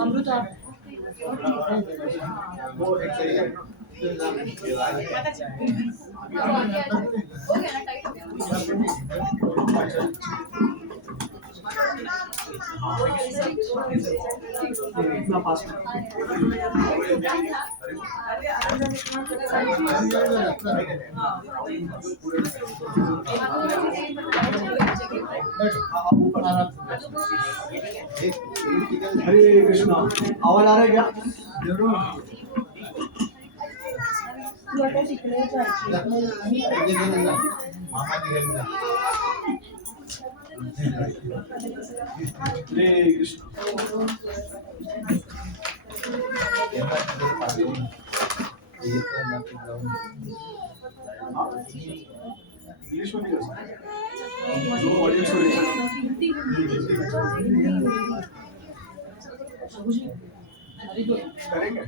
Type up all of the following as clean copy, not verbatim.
अमृत इतना फास्ट हरे कृष्णा आवाज आ रहा है क्या? जरूर हरे कृष्ण इंग्लिश में नहीं कर सकते जो ऑडियंस को करेंगे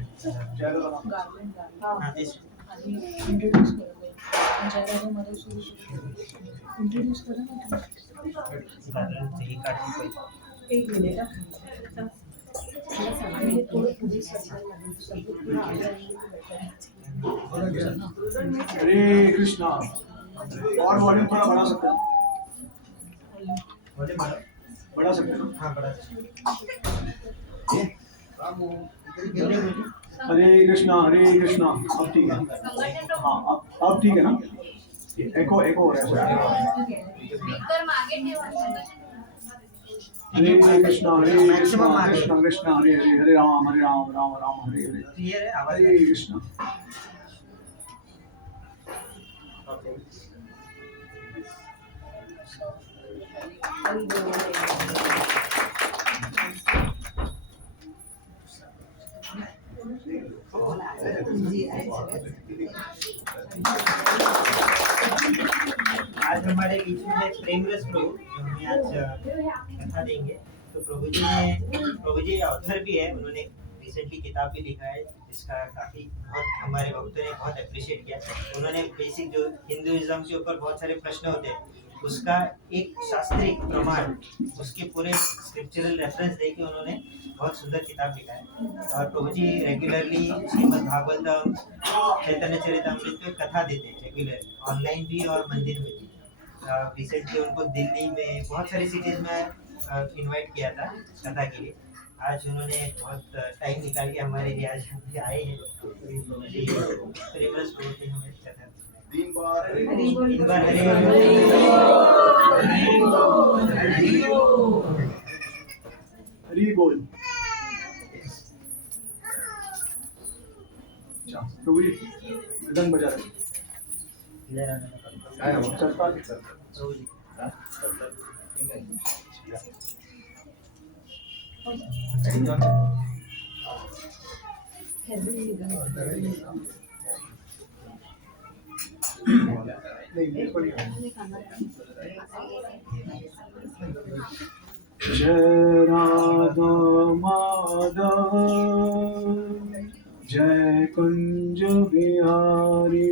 हरे कृष्णा और वॉल्यूम थोड़ा बढ़ा सकते हैं बढ़ा सकते हैं हाँ बढ़ा हरे कृष्णा अब ठीक है हाँ अब ठीक है ना एको हो रहा है हरे कृष्णा कृष्णा कृष्णा हरे हरे हरे राम राम राम हरे हरे हरे कृष्णा आज हमारे बीच में प्रेम रस प्रभु जो हमें आज कथा देंगे। तो प्रभु जी ऑथर भी है, उन्होंने रिसेंटली किताब भी लिखा है जिसका काफी बहुत हमारे भक्तों ने बहुत अप्रिशिएट किया। उन्होंने बेसिक जो हिंदुइज्म के ऊपर बहुत सारे प्रश्न होते हैं उसका एक शास्त्रीय प्रमाण उसके पूरे स्क्रिप्चरल रेफरेंस देके उन्होंने बहुत सुंदर किताब लिखा है। और प्रभु जी रेगुलरली श्रीमद् भागवतम चैतन्य चरितामृत पे कथा देते हैं रेगुलरली, ऑनलाइन भी और मंदिर में भी। रिसेंटली उनको दिल्ली में बहुत सारी सिटीज में इनवाइट किया था कथा के लिए। आज उन्होंने बहुत टाइम निकाल के हमारे लिए आज आए हैं। हमें कथा तीन बार हरि बोल प्रभु जी मृदंग बजा रहे जय राधा माधव जय Kunj Bihari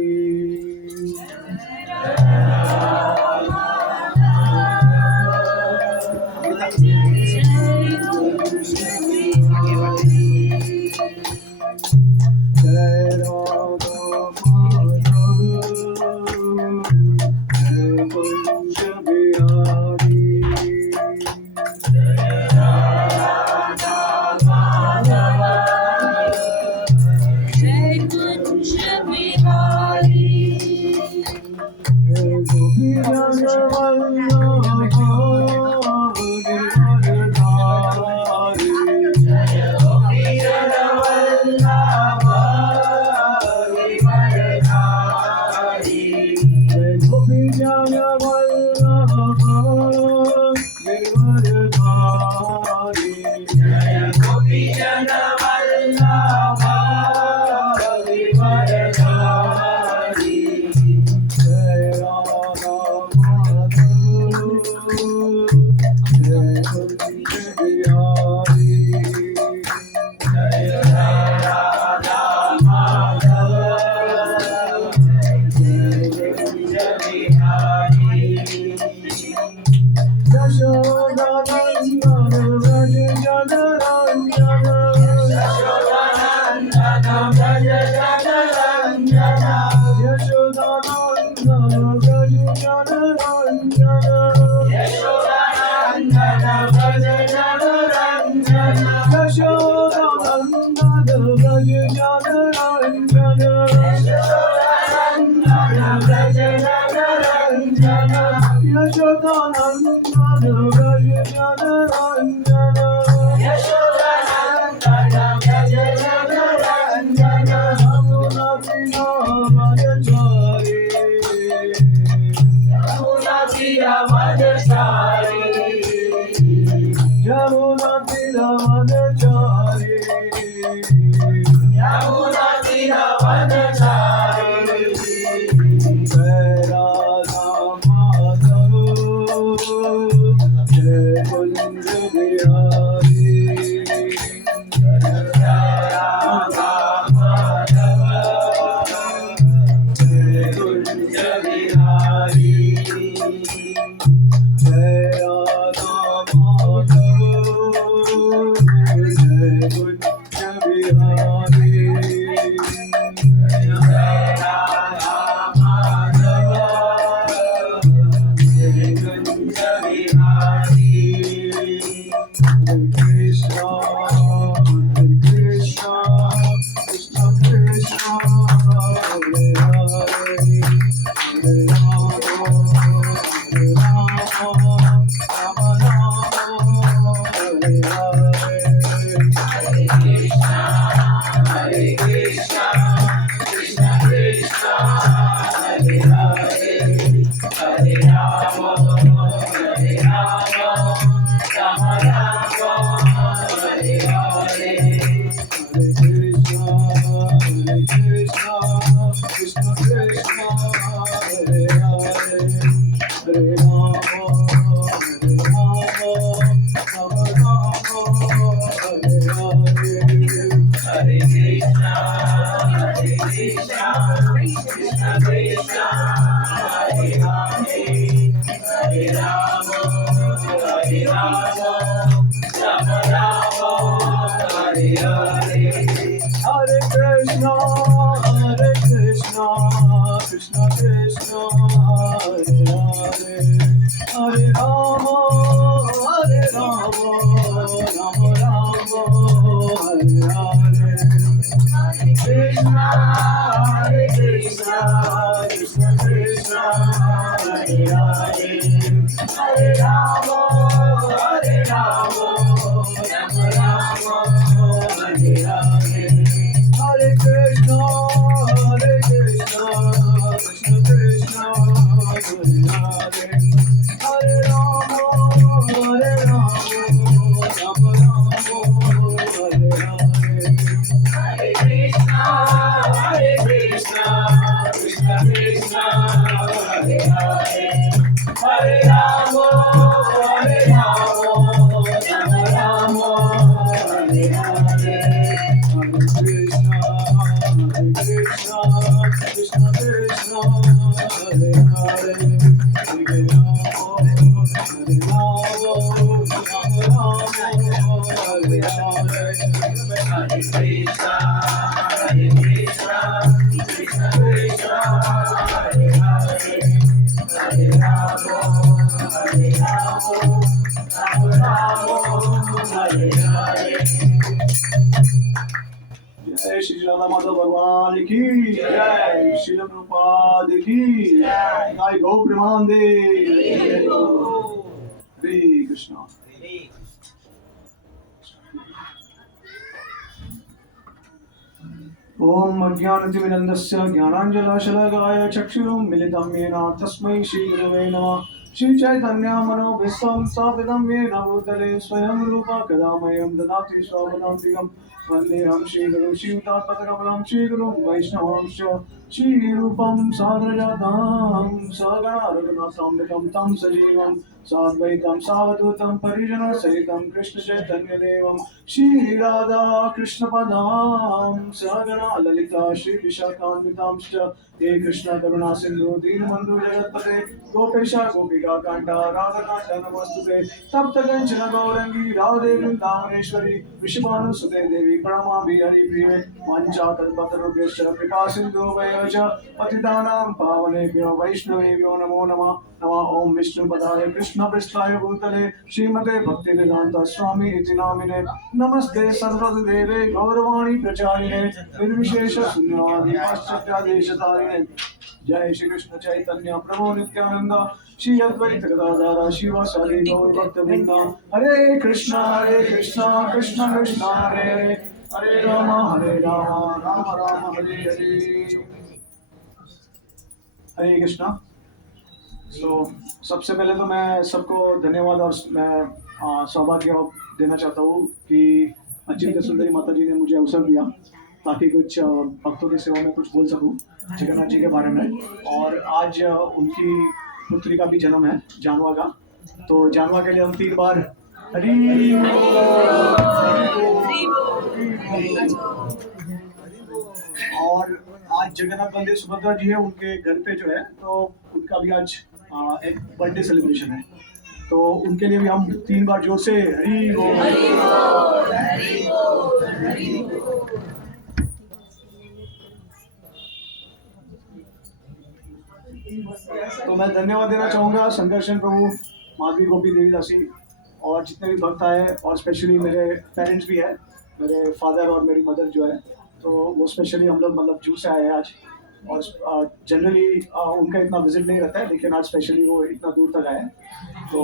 Jai Yashodanandana Vraj Janaranjana Yashodanandana Vraj Janaranjana Yamuna Tira Madhachari Yamuna Tira Madhachari Jai Radha Madhava Jai Kunj Bihari Jai Radha Madhava Jai Kunj Bihari Jai Radha Madhava Jai Kunj Bihari Krishna, Krishna, Krishna Krishna, Hare Hare, Hare Rama, Hare Rama, Rama Rama, Hare Hare. Hare Krishna, Krishna Krishna, Hare Hare, Hare Rama, Hare Rama, Rama Rama, Hare Hare. Hare Krishna, Krishna Krishna, Hare Hare, Hare Rama, Hare Rama, Rama Rama, Hare Hare. Hare Krishna, Krishna Krishna, Hare Hare, Hare Rama, Hare Rama, Rama Rama, Hare Hare. Hare Krishna, Krishna Krishna, Hare Hare, Hare Rama, Rama Rama, Hare Hare. Hare Krishna, Krishna Krishna, Hare Hare, Hare Rama, Rama Rama, Hare Hare. Hare Krishna, Krishna Krishna, Hare Hare, Hare Rama, Rama Rama, Hare Hare. Hare Krishna, Krishna Krishna, Hare Hare, Hare Rama, Rama Rama, Hare Hare. Hare Krishna, Krishna Krishna, Hare Hare, Hare Rama, Rama Rama, Hare Hare. Hare Krishna, Krishna Krishna, Hare Hare, Hare Rama, Rama Hare Hare. जय श्री राधा माधव भगवान की जय, श्री प्रभुपाद की जय, गाय गौ प्रेमानंदे, हरे कृष्णा। ओम अज्ञानतिमिरन्दस्य ज्ञानाञ्जनशलाकाय चक्षुरुन्मिलितं येन तस्मै श्रीगुरवे नमः। श्रीचैतन्यमनोभीष्टं स्थापितं येन भूतले स्वयं रूपा कदा मह्यं ददाति स्वपदान्तिकं। वन्देऽहं श्रीगुरुं श्रीयुतात्मकमलं श्रीगुरुं वैष्णवांश्च श्रीरूपं साग्रजातं सहगणा रघुनाथान्वितं तं सजीवं साद्वैतं सावधूतं परिजनसहितं कृष्णचैतन्यदेवं श्रीराधा कृष्णपदां सहगणा ललिता श्रीविशाखान्वितांश्च हे कृष्ण करुणा सिन्धु दीनबन्धु जगत्पते गोपेश गोपी गोपिका कांता राधा कांता नमस्तुते तप्त कंचन गौरंगी राधे वृंदावनेश्वरी विश्वानुसुते देवी प्रणमामि हरिप्रिये वाञ्छाकल्पतरुभ्यश्च कृपा सिन्धुभ्यश्च पतितानां पावनेभ्यो वैष्णवेभ्यो नमो नमः नमः ओम विष्णुपदाय कृष्णपृष्ठाय भूतले श्रीमते भक्तिवेदांत स्वामी इति नामिने नमस्ते सर्वदेवे गौरवाणी प्रचारिणे निर्विशेष शून्यवादी पाश्चात्यादेशतारिणे जय श्री कृष्ण चैतन्य प्रभु नित्यानंद श्री अद्वैत गदाधर शिव सदि गौर भक्तवृंद हरे कृष्णा कृष्ण कृष्ण हरे हरे हरे राम राम राम हरे हरे हरे कृष्णा। सबसे पहले तो मैं सबको धन्यवाद और मैं सौभाग्य देना चाहता हूँ कि अचिंत्य सुंदरी माता जी ने मुझे अवसर दिया ताकि कुछ भक्तों की सेवा में कुछ बोल सकूं जगन्नाथ जी के बारे में। और आज उनकी पुत्री का भी जन्म है जानवा का, तो जानवा के लिए हम 3 बार हरि और आज जगन्नाथ बलदेव सुभद्रा जी है उनके घर पे जो है, तो उनका भी आज एक बर्थडे सेलिब्रेशन है, तो उनके लिए भी हम 3 बार जोर से हरि बोल। तो मैं धन्यवाद देना चाहूँगा संकर्षण प्रभु, माधवी गोपी देवीदासी और जितने भी भक्त आए, और स्पेशली मेरे पेरेंट्स भी है, मेरे फादर और मेरी मदर जो है, तो वो स्पेशली हम लोग मतलब जू से आए हैं आज। और जनरली उनका इतना विजिट नहीं रहता है, लेकिन आज स्पेशली वो इतना दूर तक आए, तो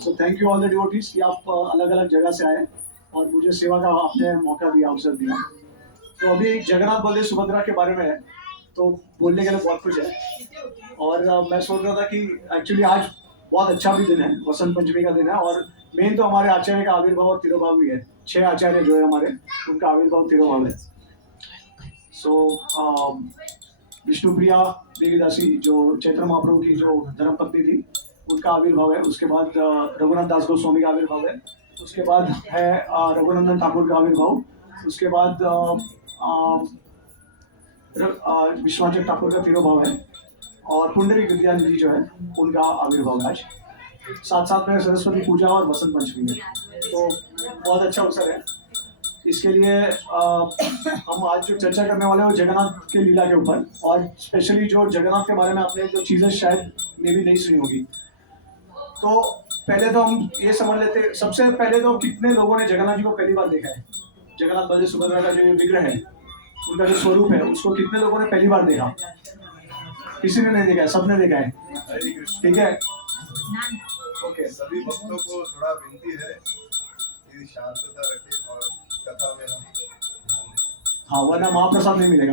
so thank you all the devotees कि आप अलग अलग जगह से आए और मुझे सेवा का आपने मौका दिया, अवसर दिया। तो अभी जगन्नाथ बलदेव सुभद्रा के बारे में है, तो बोलने के लिए बहुत कुछ है। और मैं सोच रहा था कि एक्चुअली आज बहुत अच्छा भी दिन है, वसंत पंचमी का दिन है, और मेन तो हमारे आचार्य का आविर्भाव और तिरोभाव भी है। 6 आचार्य जो है हमारे, उनका आविर्भाव तिरोभाव है। सो विष्णुप्रिया देवीदासी जो चैत्र महाप्रभु की जो धर्मपत्नी थी, उनका आविर्भाव है। उसके बाद रघुनाथ दास गोस्वामी का आविर्भाव है। उसके बाद है रघुनंदन ठाकुर का आविर्भाव। उसके बाद विश्वांचल ठाकुर का तिरोभाव है, और पुंडरीक विद्यानिधि जो है उनका आविर्भाव है आज। साथ साथ में सरस्वती पूजा और वसंत पंचमी है, तो बहुत अच्छा अवसर है। इसके लिए हम आज जो चर्चा करने वाले हैं वो जगन्नाथ के लीला के ऊपर, और स्पेशली जो जगन्नाथ के बारे में आपने जो चीज़ें शायद मे भी नहीं सुनी होगी। तो पहले तो हम ये समझ लेते, सबसे पहले तो कितने लोगों ने जगन्नाथ जी को पहली बार देखा है। जगन्नाथ बलदेव सुभद्रा का जो विग्रह है, उनका जो स्वरूप है, उसको कितने लोगों ने पहली बार देखा? किसी ने नहीं देखा है, सबने देखा है। ठीक है, ओके। सभी भक्तों को थोड़ा विनती है कि शांतता रखें और कथा में हम, हाँ, वरना महाप्रसाद नहीं मिलेगा।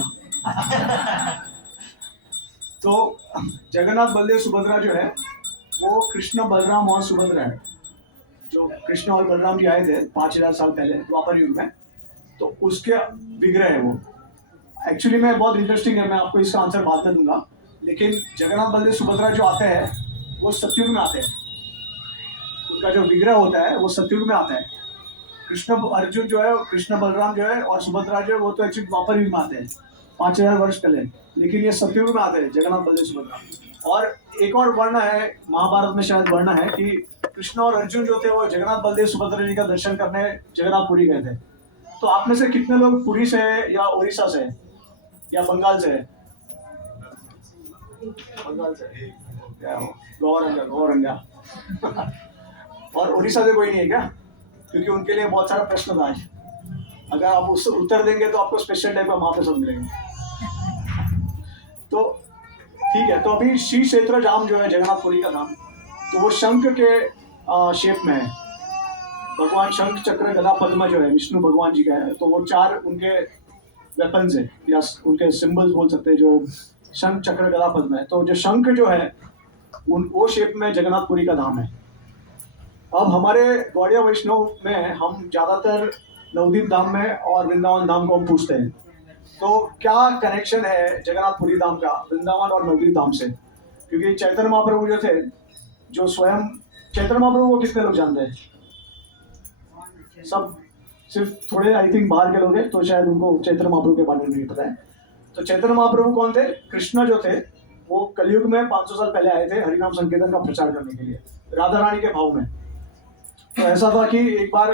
तो जगन्नाथ बलदेव सुभद्रा जो है वो कृष्ण बलराम और सुभद्रा है। जो कृष्ण और बलराम जी आए थे 5000 साल पहले द्वापर युग में, तो उसके विग्रह है वो। एक्चुअली मैं बहुत इंटरेस्टिंग है, मैं आपको इसका आंसर बाद में दूंगा, लेकिन जगन्नाथ बलदेव सुभद्रा जो आते हैं वो सतयुग में आते हैं। उनका जो विग्रह होता है वो सतयुग में आता है। कृष्ण अर्जुन जो है, कृष्ण बलराम जो है और सुभद्रा जो है, वो तो एक्चुअली द्वापर युग में आते हैं 5000 वर्ष पहले, लेकिन ये सतयुग में आते हैं जगन्नाथ बलदेव सुभद्रा। और एक और वर्ण है, महाभारत में शायद वर्ण है कि कृष्ण और अर्जुन जो थे वो जगन्नाथ बलदेव सुभद्रा जी का दर्शन करने जगन्नाथपुरी गए थे। तो आप में से कितने लोग पुरी से है, या उड़ीसा से है, या बंगाल से है? बंगाल से, गौरंगा। और उड़ीसा से कोई नहीं है क्या? क्योंकि उनके लिए बहुत सारा प्रश्न था आज। अगर आप उससे उत्तर देंगे तो आपको स्पेशल टाइप का महाप्रसाद मिलेगा। तो ठीक है, तो अभी श्री क्षेत्र धाम जो है जगन्नाथपुरी का धाम, तो वो शंख के शेप में है। भगवान शंख चक्र गदा पद्म जो है विष्णु भगवान जी का है, तो वो 4 उनके वेपन्स है, या उनके सिंबल्स बोल सकते हैं, जो शंख चक्र गदा पद्म है। तो जो शंख जो है वो शेप में जगन्नाथपुरी का धाम है। अब हमारे गौड़िया वैष्णव में हम ज़्यादातर नवदीप धाम में और वृंदावन धाम को हम पूछते हैं। तो क्या कनेक्शन है जगन्नाथपुरी धाम का वृंदावन और नवदीप धाम से? क्योंकि चैतन्य महाप्रभु जो थे, जो स्वयं चैतन्य महाप्रभु को कितने लोग जानते हैं? सब सिर्फ थोड़े आई थिंक बाहर के लोग हैं, तो शायद उनको चैतन्य महाप्रभु के बारे में नहीं पता है। तो चैतन्य महाप्रभु कौन थे? कृष्ण जो थे वो कलयुग में 500 साल पहले आए थे हरिनाम संकीर्तन का प्रचार करने के लिए राधा रानी के भाव में। तो ऐसा था कि एक बार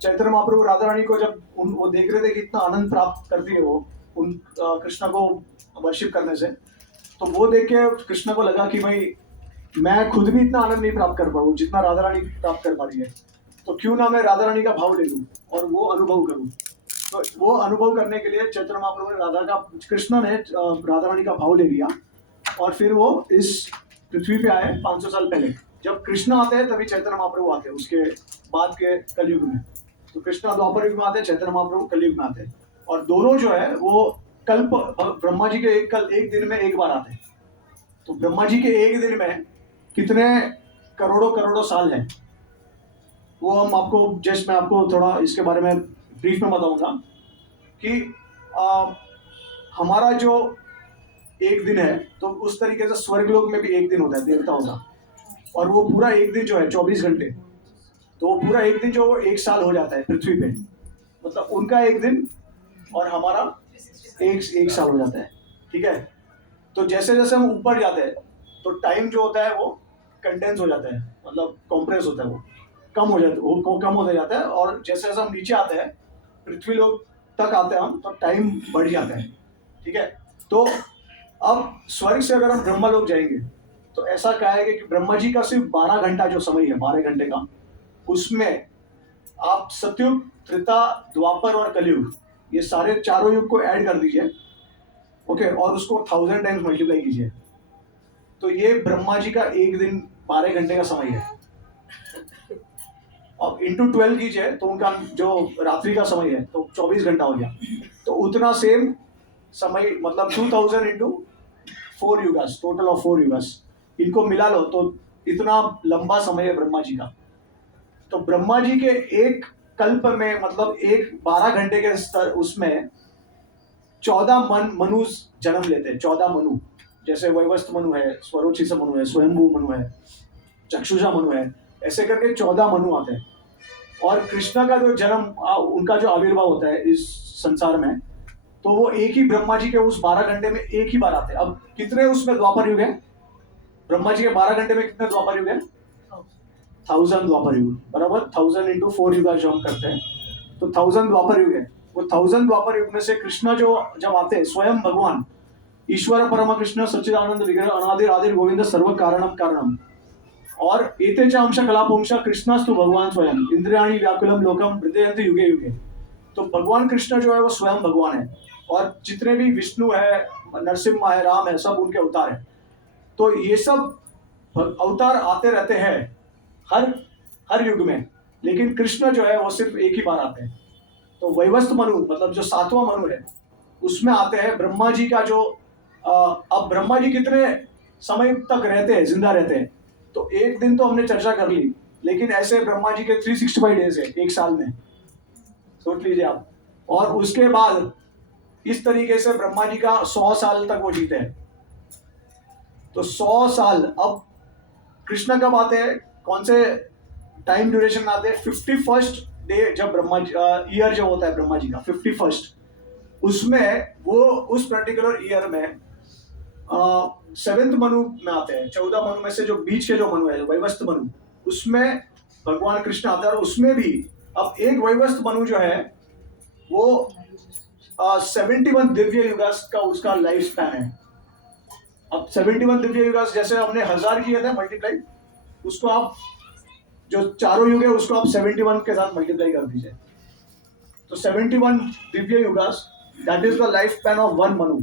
चैतन्य महाप्रभु राधा रानी को जब वो देख रहे थे कि इतना आनंद प्राप्त करती है वो उन कृष्ण को वर्शिप करने से, तो वो देख के कृष्ण को लगा कि भाई मैं खुद भी इतना आनंद नहीं प्राप्त कर पाऊँ जितना राधा रानी प्राप्त कर पा रही है, तो क्यों ना मैं राधा रानी का भाव ले लूँ और वो अनुभव करूँ। तो वो अनुभव करने के लिए चैतन्य महाप्रभु ने कृष्ण ने राधा रानी का भाव ले लिया और फिर वो इस पृथ्वी पे आए 500 साल पहले। जब कृष्ण आते हैं तभी चैतन्य महाप्रभु आते हैं, उसके बाद के कलयुग में। तो कृष्ण द्वापर युग में आते हैं, चैतन्य महाप्रभु कलयुग में आते हैं, और दोनों जो है वो कल्प ब्रह्मा जी के एक दिन में एक बार आते हैं। तो ब्रह्मा जी के एक दिन में कितने करोड़ों करोड़ों साल हैं वो हम आपको मैं आपको थोड़ा इसके बारे में ब्रीफ में बताऊंगा कि हमारा जो एक दिन है तो उस तरीके से स्वर्गलोक में भी एक दिन होता है देवताओं का, और वो पूरा एक दिन जो है 24 घंटे, तो वो पूरा एक दिन जो एक साल हो जाता है पृथ्वी पे, मतलब उनका एक दिन और हमारा एक साल हो जाता है। ठीक है, तो जैसे जैसे हम ऊपर जाते हैं तो टाइम जो होता है वो कंडेंस हो जाता है, मतलब कॉम्प्रेस होता है, वो कम होता जाता है, और जैसे जैसे हम नीचे आते हैं पृथ्वी लोक तक आते हैं हम तो टाइम बढ़ जाता है। ठीक है, तो अब स्वर्ग से अगर हम ब्रह्मा लोक जाएंगे तो ऐसा कहा है कि ब्रह्मा जी का सिर्फ 12 घंटा जो समय है, 12 घंटे का, उसमें आप सतयुग, त्रेता, द्वापर और कलयुग, ये सारे चारों युग को ऐड कर दीजिए, ओके, और उसको 1000 टाइम्स मल्टीप्लाई कीजिए, तो ये ब्रह्मा जी का एक दिन 12 घंटे का समय है। अब इंटू 12 कीजिए तो उनका जो रात्रि का समय है तो 24 घंटा हो गया, तो उतना सेम समय, मतलब 2000 into 4 yugas, total of 4 yugas, इनको मिला लो तो इतना लंबा समय है ब्रह्मा जी का। तो ब्रह्मा जी के एक कल्प में, मतलब एक 12 घंटे के स्तर, उसमें 14 मनु जन्म लेते हैं, 14 मनु, जैसे वैवस्त्र मनु है, स्वरोचिष मनु है, स्वयंभू मनु है, चक्षुषा मनु है, ऐसे करके 14 मनु आते हैं। और कृष्ण का जो जन्म, उनका जो आविर्भाव होता है इस संसार में, तो वो एक ही ब्रह्मा जी के उस 12 घंटे में एक ही बार आते हैं। अब कितने उसमें द्वापर युग है? ब्रह्मा जी के 12 घंटे में कितने द्वापर युग है? 1000 द्वापर युग, बराबर। 1000 इंटू 4 युग जो हम करते हैं तो 1000 द्वापर युग है। वो 1000 द्वापर युग में से कृष्ण जो जब आते हैं, स्वयं भगवान ईश्वर परम कृष्ण सच्चिदानंद विग्रह अनादिर आदिर गोविंद सर्व कारणम कारणम, और एते च अंश कलापुंश कृष्णस्तु भगवान स्वयं इंद्रियाणि व्याकुलम लोकम हृदयंत युगे युगे। तो भगवान कृष्ण जो है वो स्वयं भगवान है, और जितने भी विष्णु है, नरसिम्हा है, राम है, सब उनके अवतार है। तो ये सब अवतार आते रहते हैं हर युग में, लेकिन कृष्ण जो है वो सिर्फ एक ही बार आते हैं। तो वैवस्त्र मनु, मतलब जो 7वां मनु है, उसमें आते हैं ब्रह्मा जी का जो अब ब्रह्मा जी कितने समय तक रहते हैं, जिंदा रहते हैं, तो एक दिन तो हमने चर्चा कर ली, लेकिन ऐसे ब्रह्मा जी के 365 डेज है एक साल में, सोच लीजिए आप। और उसके बाद इस तरीके से ब्रह्मा जी का 100 साल तक वो जीते हैं। तो 100 साल, अब कृष्ण कब आते हैं, कौन से टाइम ड्यूरेशन में आते हैं? 51st डे, जब ब्रह्मा जी ईयर जब होता है ब्रह्मा जी का 51st, उसमें वो उस पर्टिकुलर ईयर में 7th मनु में आते हैं। 14 मनु में से जो बीच के जो मनु है, वैवस्त्र मनु, उसमें भगवान कृष्ण आते हैं। और उसमें भी अब एक वैवस्त्र मनु जो है वो 71 दिव्य युगास का उसका लाइफ स्पैन है। अब 71 दिव्य युगास, जैसे हमने 1000 किए थे मल्टीप्लाई, उसको आप जो चारों युग है उसको आप 71 के साथ मल्टीप्लाई कर दीजिए, तो 71 दिव्य युगास, that is the life span of 1 Manu.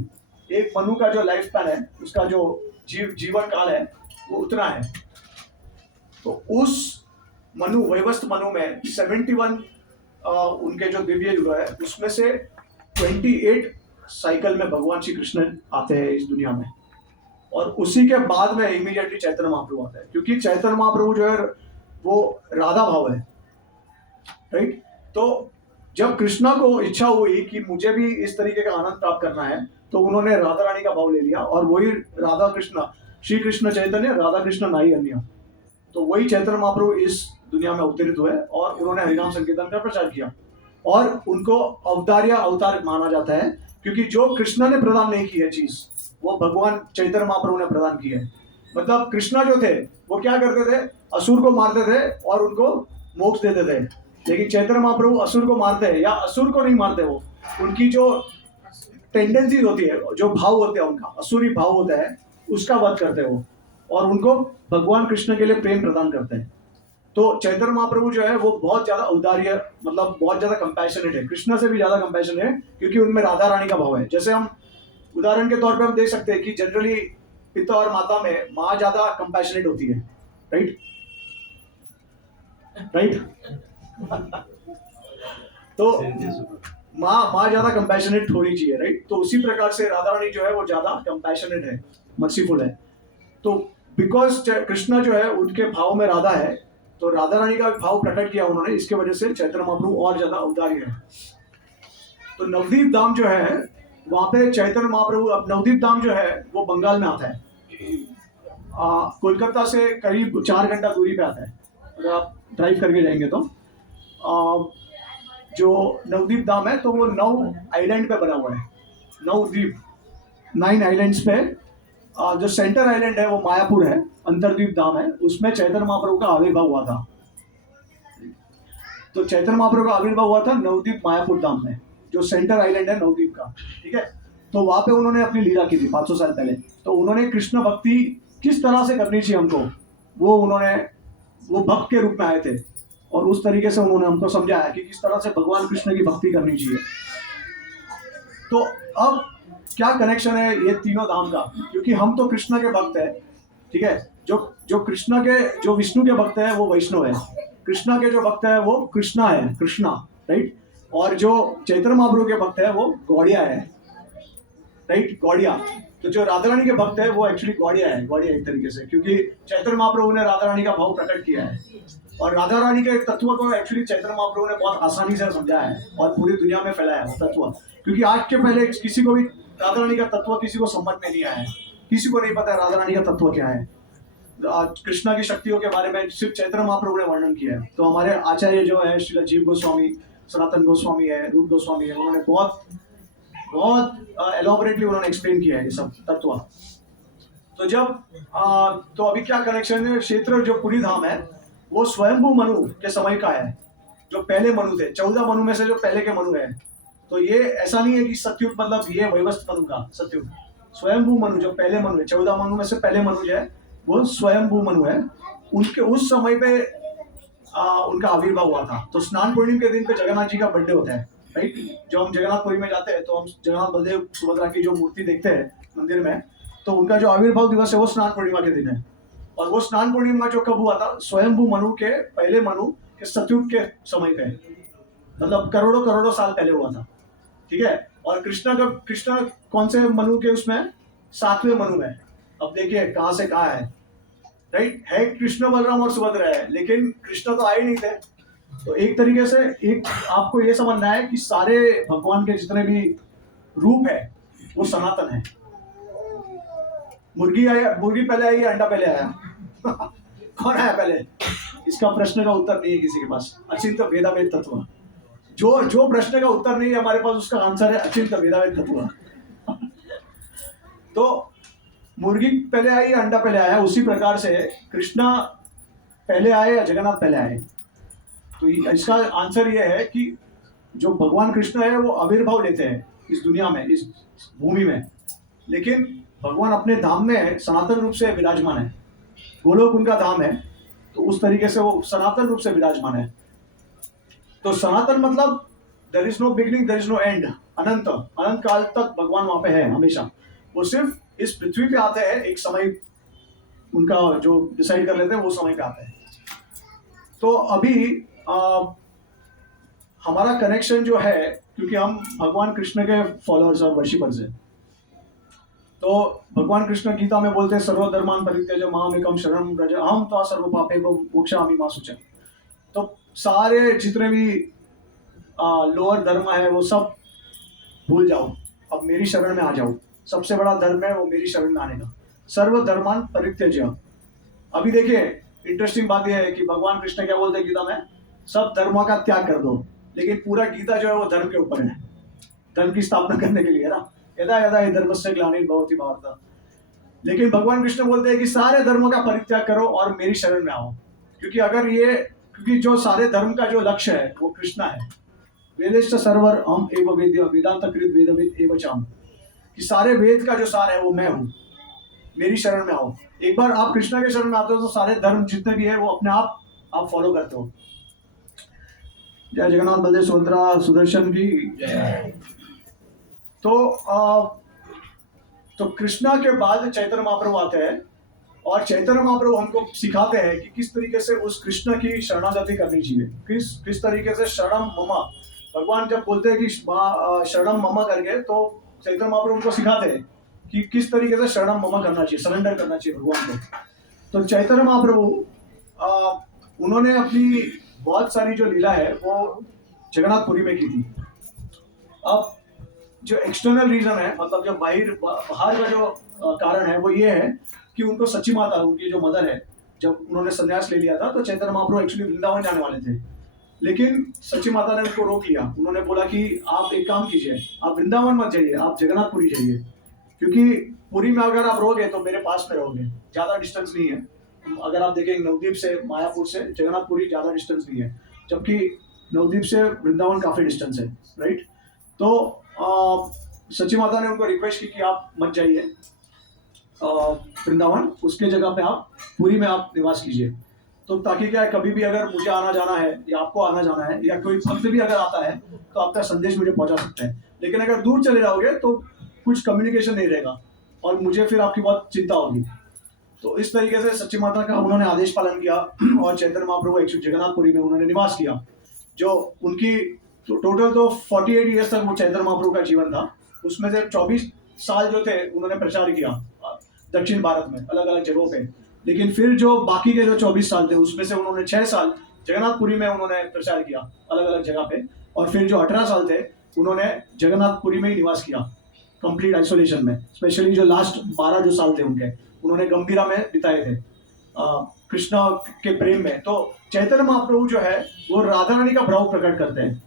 एक मनु का जो लाइफ स्पैन है, उसका जो जीवन काल है वो उतना है। तो उस मनु, वैवस्त्र मनु में 71 उनके जो दिव्य युग है, उसमें से 28 साइकिल में भगवान श्री कृष्ण आते हैं इस दुनिया में, और उसी के बाद में इमीडिएटली चैतन्य महाप्रभु आता है, क्योंकि चैतन्य महाप्रभु जो है वो राधा भाव है, राइट। तो जब कृष्णा को इच्छा हुई कि मुझे भी इस तरीके का आनंद प्राप्त करना है, तो उन्होंने राधा रानी का भाव ले लिया, और वही राधा कृष्ण, श्री कृष्ण चैतन्य, राधा कृष्ण नाई अन्य, तो वही चैतन्य महाप्रभु इस दुनिया में अवतरित हुए और उन्होंने हरिनाम संकीर्तन का प्रचार किया। और उनको अवतार माना जाता है, क्योंकि जो कृष्णा ने प्रदान नहीं की है चीज, वो भगवान चैतन्य महाप्रभु ने प्रदान की है। मतलब कृष्णा जो थे वो क्या करते थे, असुर को मारते थे और उनको मोक्ष देते थे, लेकिन चैतन्य महाप्रभु असुर को मारते हैं, या असुर को नहीं मारते, वो उनकी जो टेंडेंसी होती है, जो भाव होते हैं उनका असुरी भाव होता है, उसका वध करते हैं वो, और उनको भगवान कृष्ण के लिए प्रेम प्रदान करते हैं। तो चैतन्य महाप्रभु जो है वो बहुत ज्यादा औदार्य, मतलब बहुत ज्यादा कंपैशनेट है, कृष्णा से भी ज्यादा कंपैशनेट है, क्योंकि उनमें राधा रानी का भाव है। जैसे हम उदाहरण के तौर पे हम देख सकते हैं कि जनरली पिता और माता में माँ ज्यादा कंपैशनेट होती है, राइट राइट। तो माँ ज्यादा कंपैशनेट होनी चाहिए, राइट। तो उसी प्रकार से राधा रानी जो है वो ज्यादा कंपैशनेट है, मर्सीफुल है। तो बिकॉज कृष्णा जो है उनके भाव में राधा है, तो राधा रानी का भाव प्रकट किया उन्होंने, इसके वजह से चैतन्य महाप्रभु और ज्यादा औदार्य है। तो नवदीप धाम जो है वहां पे चैतन्य महाप्रभु, अब नवदीप धाम जो है वो बंगाल में आता है, कोलकाता से करीब 4 घंटा दूरी पे आता है, अगर आप ड्राइव करके जाएंगे तो। जो नवदीप धाम है तो वो 9 आइलैंड पे बना हुआ है, 9 द्वीप, 9 आइलैंड्स पे। जो सेंटर आइलैंड है वो मायापुर है, अंतरद्वीप धाम है, उसमें चैतन्य महाप्रभु का आविर्भाव हुआ था। तो चैतन्य महाप्रभु का आविर्भाव हुआ था नवदीप मायापुर धाम में, जो सेंटर आइलैंड है नवदीप का, ठीक है। तो वहां पे उन्होंने अपनी लीला की थी 500 साल पहले। तो उन्होंने कृष्ण भक्ति किस तरह से करनी चाहिए हमको, वो भक्त के रूप में आए थे, और उस तरीके से उन्होंने हमको समझाया कि किस तरह से भगवान कृष्ण की भक्ति करनी चाहिए। तो अब क्या कनेक्शन है ये तीनों धाम का, क्योंकि हम तो कृष्ण के भक्त हैं, ठीक है। जो कृष्ण के, जो विष्णु के भक्त है वो वैष्णव है, कृष्णा के जो भक्त है वो कृष्णा है, कृष्णा, राइट। और जो चैतन्य महाप्रभु के भक्त है वो गौड़िया है, राइट, गौड़िया। तो जो राधा रानी के भक्त है वो एक्चुअली गौड़िया है, गौड़िया एक तरीके से, क्योंकि चैतन्य महाप्रभु ने राधा रानी का भाव प्रकट किया है, और राधा रानी के तत्व को एक्चुअली चैतन्य महाप्रभु ने बहुत आसानी से समझाया है और पूरी दुनिया में फैलाया है तत्व। क्योंकि आज के पहले किसी को भी राधा रानी का तत्व किसी को समझ में नहीं आया है, किसी को नहीं पता है राधा रानी का तत्व क्या है। कृष्णा की शक्तियों के बारे में सिर्फ चैतन्य महाप्रभु ने वर्णन किया है। तो हमारे आचार्य जो है श्रील जीव गोस्वामी, सनातन गोस्वामी है, रूप गोस्वामी है, उन्होंने बहुत एलॉबरेटली उन्होंने एक्सप्लेन किया है ये सब तत्व। तो तो अभी क्या कनेक्शन है, क्षेत्र जो पुरी धाम है वो स्वयंभू मनु के समय का है, जो पहले मनु थे, 14 मनु में से जो पहले के मनु है। तो ये ऐसा नहीं है कि सत्युग मतलब ये वैवस्त मनु का सत्युग, स्वयंभू मनु जो पहले मनु है, 14 मनु में से पहले मनु जो है वो स्वयंभू मनु है। उनके उस समय पे उनका आविर्भाव हुआ था। तो स्नान पूर्णिमा के दिन पे जगन्नाथ जी का बर्थडे होता है, राइट। जो हम जगन्नाथपुरी में जाते हैं तो हम जगन्नाथ बलदेव सुभद्रा की जो मूर्ति देखते हैं मंदिर में, तो उनका जो आविर्भाव दिवस है वो स्नान पूर्णिमा के दिन है। और वो स्नान पूर्णिमा जो कब हुआ था, स्वयंभू मनु के पहले मनु के सतयुग के समय पे, मतलब करोड़ों साल पहले हुआ था, ठीक है। और कृष्णा कौन से मनु के, उसमें 7वें मनु में। अब देखिए कहाँ से कहाँ है, राइट। है कृष्ण बलराम और सुभद्रा है, लेकिन कृष्ण तो आए नहीं थे। तो एक तरीके से एक आपको ये समझना है कि सारे भगवान के जितने भी रूप है वो सनातन है। मुर्गी पहले आई या अंडा पहले आया कौन आया पहले, इसका प्रश्न का उत्तर नहीं है किसी के पास। अचिंत्य भेदाभेद तत्व, जो प्रश्न का उत्तर नहीं है हमारे पास, उसका आंसर है अचिंत्य भेदाभेद तत्व। तो मुर्गी पहले आई या अंडा पहले आया, उसी प्रकार से कृष्णा पहले आए या जगन्नाथ पहले आए। तो इसका आंसर ये है कि जो भगवान कृष्ण है वो आविर्भाव लेते हैं इस दुनिया में, इस भूमि में, लेकिन भगवान अपने धाम में सनातन रूप से विराजमान है। गोलोक उनका धाम है, तो उस तरीके से वो सनातन रूप से विराजमान है। तो सनातन मतलब there is no beginning, there is no end, अनंत काल तक भगवान वहां पे है हमेशा। वो सिर्फ इस पृथ्वी पे आते हैं, एक समय उनका जो डिसाइड कर लेते हैं वो समय पे आते हैं। तो अभी हमारा कनेक्शन जो है, क्योंकि हम भगवान कृष्ण के फॉलोअर्स और वर्शिपर्स हैं, तो भगवान कृष्ण गीता में बोलते हैं सर्वधर्मान परित्यज्य मामेकं शरणं व्रज अहं त्वा सर्व पापेभ्यो मोक्षयामि मा शुचः। तो सारे जितने भी लोअर धर्म है वो सब भूल जाओ, अब मेरी शरण में आ जाओ। सबसे बड़ा धर्म है वो मेरी शरण में आने का, सर्वधर्मान परित्यज्य। अभी देखिए इंटरेस्टिंग बात यह है कि भगवान कृष्ण क्या बोलते हैं गीता में, सब धर्मों का त्याग कर दो, लेकिन पूरा गीता जो है वो धर्म के ऊपर है, धर्म की स्थापना करने के लिए है ना। यदा यदा हि धर्मस्य ग्लानिर्भवति भारत। लेकिन भगवान कृष्ण बोलते हैं कि सारे धर्मों का परित्याग करो और मेरी शरण में आओ, क्योंकि जो सारे धर्म का जो लक्ष्य है वो कृष्णा है। वेदेश्च सर्वर हम एव वेद्य वेदांत कृत वेदविद एव चाम, कि सारे वेद का जो सार है वो मैं हूँ, मेरी शरण में आओ। एक बार आप कृष्णा के शरण में आते हो तो सारे धर्म जितने भी है वो अपने आप फॉलो करते हो। जय जगन्नाथ बलदेव सुभद्रा सुदर्शन की जय। तो कृष्णा के बाद चैतन्य महाप्रभु आते हैं और चैतन्य महाप्रभु हमको सिखाते हैं कि किस तरीके से उस कृष्ण की शरणागति करनी चाहिए, किस तरीके से शरणम मम, भगवान जब बोलते हैं कि शरणम मम करके, तो चैतन्य महाप्रभु उनको सिखाते हैं कि किस तरीके से शरणम मम करना चाहिए, सरेंडर करना चाहिए भगवान को। तो चैतन्य महाप्रभु उन्होंने अपनी बहुत सारी जो लीला है वो जगन्नाथपुरी में की थी। अब जो एक्सटर्नल रीजन है, मतलब जो बाहर का जो कारण है वो ये है कि उनको सच्ची माता, उनकी जो मदर है, जब उन्होंने संन्यास ले लिया था तो चैतन्य महाप्रभु एक्चुअली वृंदावन जाने वाले थे, लेकिन सच्ची माता ने उनको रोक लिया। उन्होंने बोला कि आप एक काम कीजिए, आप वृंदावन मत जाइए, आप जगन्नाथपुरी जाइए, क्योंकि पुरी में अगर आप रहोगे तो मेरे पास में रहोगे, ज़्यादा डिस्टेंस नहीं है। अगर आप देखेंगे नवद्वीप से, मायापुर से जगन्नाथपुरी ज़्यादा डिस्टेंस नहीं है, जबकि नवद्वीप से वृंदावन काफ़ी डिस्टेंस है, राइट। तो सच्ची माता ने उनको रिक्वेस्ट की कि आप मत जाइए वृंदावन, उसके जगह पे आप पुरी में आप निवास कीजिए। तो ताकि क्या है, कभी भी अगर मुझे आना जाना है या आपको आना जाना है या कोई भक्त भी अगर आता है तो आपका संदेश मुझे पहुंचा सकते हैं। लेकिन अगर दूर चले जाओगे तो कुछ कम्युनिकेशन नहीं रहेगा और मुझे फिर आपकी बहुत चिंता होगी। तो इस तरीके से सच्ची माता का उन्होंने आदेश पालन किया और चैतन्य महाप्रभु एक्चुअली जगन्नाथपुरी में उन्होंने निवास किया। जो उनकी टोटल तो 48 ईयर्स तक वो चैतन्य महाप्रभु का जीवन था, उसमें से 24 साल जो थे उन्होंने प्रचार किया दक्षिण भारत में अलग अलग जगहों पे। लेकिन फिर जो बाकी के जो 24 साल थे उसमें से उन्होंने 6 साल जगन्नाथपुरी में उन्होंने प्रचार किया अलग अलग जगह पे, और फिर जो 18 साल थे उन्होंने जगन्नाथपुरी में ही निवास किया कंप्लीट आइसोलेशन में। स्पेशली जो लास्ट 12 जो साल थे उनके, उन्होंने गंभीरा में बिताए थे कृष्णा के प्रेम में। तो चैतन्य महाप्रभु जो है वो राधा रानी का भाव प्रकट करते हैं,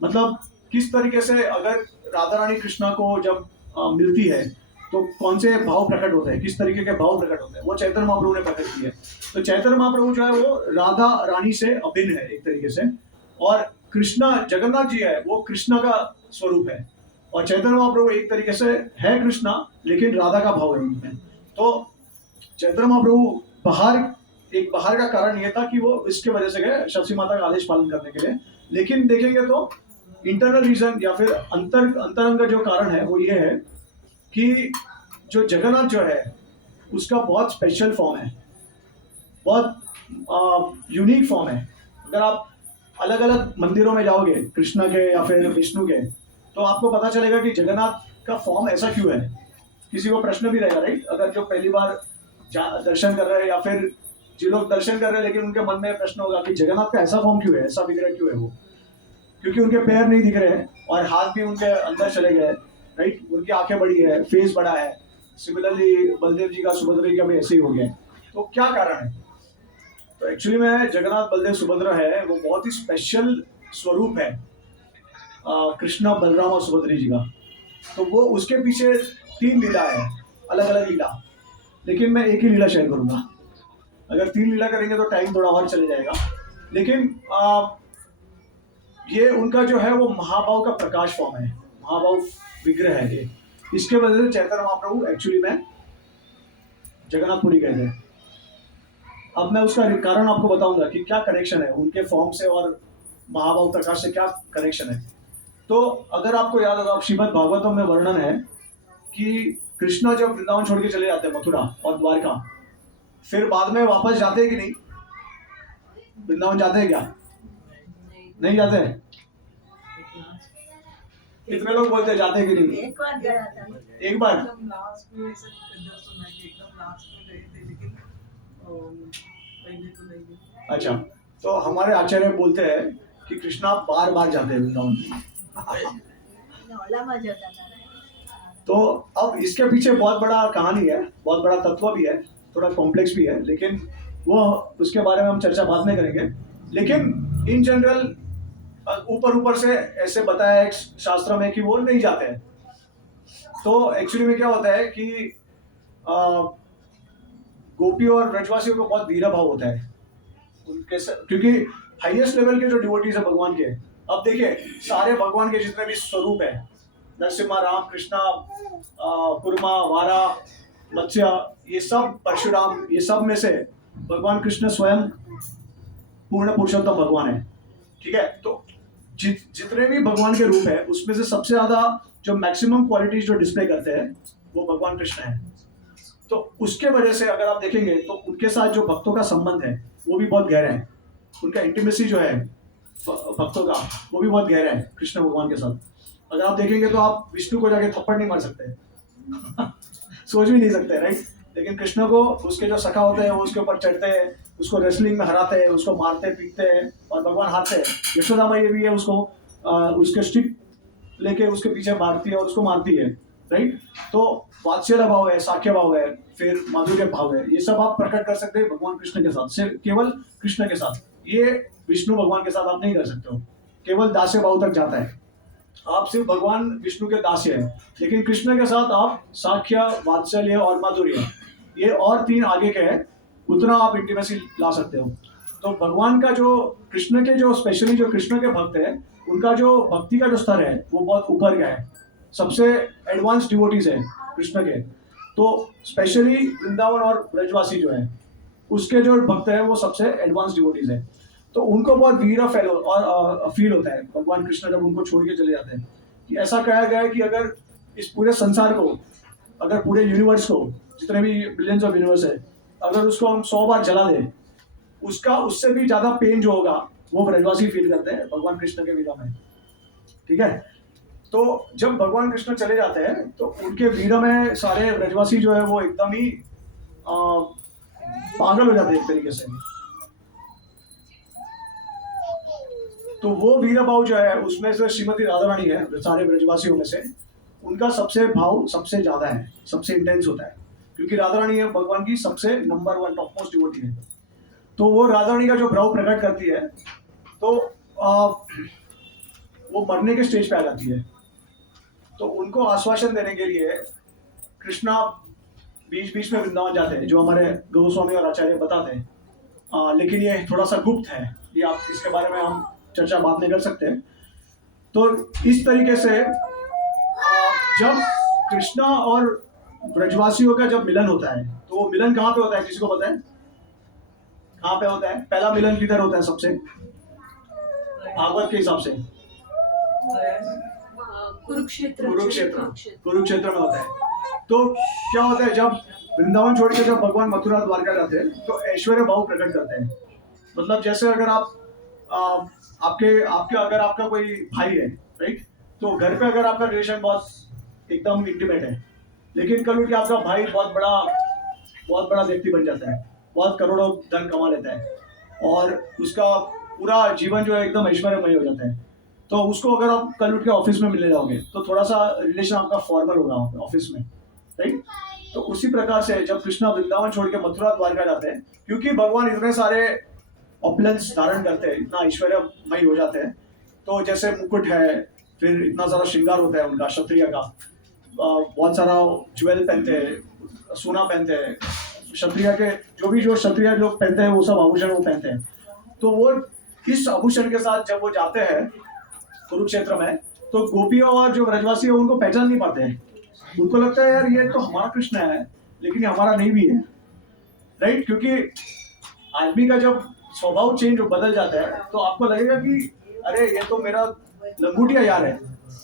मतलब किस तरीके से अगर राधा रानी कृष्णा को जब मिलती है तो कौन से भाव प्रकट होते हैं, किस तरीके के भाव प्रकट होते हैं, वो चैतन्य महाप्रभु ने प्रकट किए। तो चैतन्य महाप्रभु जो है वो राधा रानी से अभिन्न है एक तरीके से, और कृष्णा जगन्नाथ जी है वो कृष्णा का स्वरूप है, और चैतन्य महाप्रभु एक तरीके से है कृष्णा लेकिन राधा का भाव है उनमें। तो चैतन्य महाप्रभु बाहर का कारण ये था कि वो इसके वजह से गए शशि माता का आदेश पालन करने के लिए। लेकिन देखेंगे तो इंटरनल रीजन या फिर अंतरंग जो कारण है वो ये है कि जो जगन्नाथ जो है उसका बहुत स्पेशल फॉर्म है, बहुत यूनिक फॉर्म है। अगर आप अलग अलग मंदिरों में जाओगे कृष्णा के या फिर विष्णु के, तो आपको पता चलेगा कि जगन्नाथ का फॉर्म ऐसा क्यों है। किसी को प्रश्न भी रहेगा, राइट, अगर जो पहली बार दर्शन कर रहे हैं या फिर जो लोग दर्शन कर रहे हैं लेकिन उनके मन में प्रश्न होगा कि जगन्नाथ का ऐसा फॉर्म क्यों है, ऐसा विग्रह क्यों है वो, क्योंकि उनके पैर नहीं दिख रहे हैं और हाथ भी उनके अंदर चले गए, राइट, उनकी आंखें बड़ी है, फेस बड़ा है। सिमिलरली बलदेव जी का सुभद्रा जी का भी ऐसे ही हो गया। तो क्या कारण है? तो एक्चुअली में जगन्नाथ बलदेव सुभद्रा है वो बहुत ही स्पेशल स्वरूप है कृष्णा बलराम और सुभद्री जी का। तो वो उसके पीछे 3 लीला है, अलग अलग लीला, लेकिन मैं एक ही लीला शेयर करूंगा। अगर 3 लीला करेंगे तो टाइम थोड़ा और चले जाएगा। लेकिन ये उनका जो है वो महाभाव का प्रकाश फॉर्म है, महाभाव विग्रह है ये। इसके वजह से चैतन्य महाप्रभु एक्चुअली में जगन्नाथपुरी कहते हैं। अब मैं उसका कारण आपको बताऊंगा कि क्या कनेक्शन है उनके फॉर्म से और महाभाव प्रकाश से, क्या कनेक्शन है। तो अगर आपको याद होगा, श्रीमद् भागवतम में वर्णन है कि कृष्णा जब वृंदावन छोड़ के चले जाते हैं मथुरा और द्वारका, फिर बाद में वापस जाते हैं कि नहीं? वृंदावन जाते हैं क्या? नहीं जाते हैं? कितने लोग बोलते हैं जाते हैं कि नहीं? एक बार गया था। एक बार एकदम लास्ट में ऐसे दर्शन है कि एकदम लास्ट में गए थे, लेकिन पहले तो नहीं गए। अच्छा, तो हमारे आचार्य बोलते हैं कि कृष्णा बार बार जाते हैं वृंदावन। नौला मजा आता था। तो अब इसके पीछे बहुत बड़ा कहानी है, बहुत बड़ा तत्व भी है, थोड़ा कॉम्प्लेक्स भी है, लेकिन वो उसके बारे में हम चर्चा बाद में करेंगे। लेकिन इन जनरल ऊपर ऊपर से ऐसे बताया है शास्त्र में कि वो नहीं जाते हैं। तो एक्चुअली में क्या होता है कि गोपी और ब्रजवासियों को बहुत वीरा भाव होता है उनके क्योंकि हाईएस्ट लेवल के जो डिवोटीज है भगवान के, अब देखिए सारे भगवान के जितने भी स्वरूप है, नरसिम्हा, राम, कृष्णा, कुर्मा, वारा, मत्स्य, ये सब परशुराम, ये सब में से भगवान कृष्ण स्वयं पूर्ण पुरुषोत्तम भगवान है। ठीक है, तो जितने भी भगवान के रूप है उसमें से सबसे ज्यादा जो मैक्सिमम क्वालिटीज जो डिस्प्ले करते हैं वो भगवान कृष्ण है। तो उसके वजह से अगर आप देखेंगे तो उनके साथ जो भक्तों का संबंध है वो भी बहुत गहरा है, उनका इंटीमेसी जो है भक्तों का वो भी बहुत गहरा है कृष्ण भगवान के साथ। अगर आप देखेंगे तो आप विष्णु को जाके थप्पड़ नहीं मार सकते सोच भी नहीं सकते, राइट? लेकिन कृष्ण को उसके जो सखा होते हैं वो उसके ऊपर चढ़ते हैं, उसको रेसलिंग में हराते हैं, उसको मारते पीटते हैं और भगवान हारते हैं। यशोदा मैया भी है उसको उसके स्टिक लेके उसके पीछे मारती है और उसको मारती है, राइट? तो वात्सल्य भाव है, साख्य भाव है, फिर माधुर्य भाव है, ये सब आप प्रकट कर सकते हैं भगवान कृष्ण के साथ, सिर्फ केवल कृष्ण के साथ। ये विष्णु भगवान के साथ आप नहीं कर सकते हो, केवल दास्य भाव तक जाता है। आप सिर्फ भगवान विष्णु के दास्य हैं, लेकिन कृष्ण के साथ आप साख्य, वात्सल्य और माधुर्य, ये और 3 आगे के हैं, उतना आप इंटीमेसी ला सकते हो। तो भगवान का जो कृष्ण के जो स्पेशली जो कृष्ण के भक्त हैं उनका जो भक्ति का जो स्तर है वो बहुत ऊपर का है, सबसे एडवांस डिवोटीज है कृष्ण के। तो स्पेशली वृंदावन और ब्रजवासी जो है उसके जो भक्त है वो सबसे एडवांस डिवोटीज है। तो उनको बहुत वीरा फेल और फील होता है भगवान कृष्ण जब उनको छोड़ के चले जाते हैं, कि ऐसा कहा गया है कि अगर इस पूरे संसार को, अगर पूरे यूनिवर्स को, जितने भी बिलियंस ऑफ यूनिवर्स है, अगर उसको हम 100 बार जला दें, उसका उससे भी ज्यादा पेन जो होगा वो ब्रजवासी फील करते हैं भगवान कृष्ण के वीरा में। ठीक है, तो जब भगवान कृष्ण चले जाते हैं तो उनके वीरा में सारे ब्रजवासी जो है वो एकदम ही पागल हो जाते हैं एक तरीके से। तो वो वीरा भाव जो है उसमें से श्रीमती राधा रानी है सारे ब्रजवासियों में से, उनका सबसे भाव सबसे ज्यादा है, सबसे इंटेंस होता है, क्योंकि राधा रानी है भगवान की सबसे नंबर 1 टॉप मोस्ट डिवोटी है। तो वो राधा रानी का जो भाव प्रकट करती है तो वो मरने के स्टेज पे आ जाती है। तो उनको आश्वासन देने के लिए कृष्णा बीच बीच में वृंदावन जाते हैं, जो हमारे गोस्वामी और आचार्य बताते हैं, लेकिन ये थोड़ा सा गुप्त है, ये आप इसके बारे में हम चर्चा बाद में कर सकते हैं। तो इस तरीके से जब कृष्णा और ब्रजवासियों का जब मिलन होता है तो वो मिलन कहाँ पे होता है, किसी को पता है कहाँ पे होता है? पहला मिलन किधर होता है सबसे, भागवत के हिसाब से? कुरुक्षेत्र कुरुक्षेत्र में होता है। तो क्या होता है, जब वृंदावन छोड़ के जब भगवान मथुरा द्वारका जाते हैं तो ऐश्वर्य भाव प्रकट करते हैं। मतलब जैसे अगर आप आपके अगर आपका कोई भाई है, राइट, तो घर पे अगर आपका रिलेशन बहुत एकदम इंटीमेट है, लेकिन कल उठ के आपका भाई बहुत बड़ा व्यक्ति बन जाता है, बहुत करोड़ों धन कमा लेता है और उसका पूरा जीवन जो है एकदम ऐश्वर्यमय हो जाता है, तो उसको अगर आप कल उठ के ऑफिस में मिलने जाओगे तो थोड़ा सा रिलेशन आपका फॉर्मल होगा ऑफिस में, राइट? तो उसी प्रकार से जब कृष्णा वृंदावन छोड़ के मथुरा द्वारका जाते हैं, क्योंकि भगवान इतने सारे ऑपुलेंस धारण करते हैं, इतना ऐश्वर्यमय हो जाते हैं, तो जैसे मुकुट है, फिर इतना सारा श्रृंगार होता है उनका क्षत्रिय का, बहुत सारा ज्वेल पहनते हैं, सोना पहनते हैं, क्षत्रिय के जो क्षत्रिय लोग पहनते हैं वो सब आभूषण वो पहनते हैं। तो वो इस आभूषण के साथ जब वो जाते हैं कुरुक्षेत्र में, तो गोपियों और जो ब्रजवासी है उनको पहचान नहीं पाते हैं, उनको लगता है यार ये तो हमारा कृष्ण है, लेकिन ये हमारा नहीं भी है, राइट? क्योंकि आदमी का जब स्वभाव चेंज बदल जाता है तो आपको लगेगा कि अरे ये तो मेरा लंगूटिया यार है,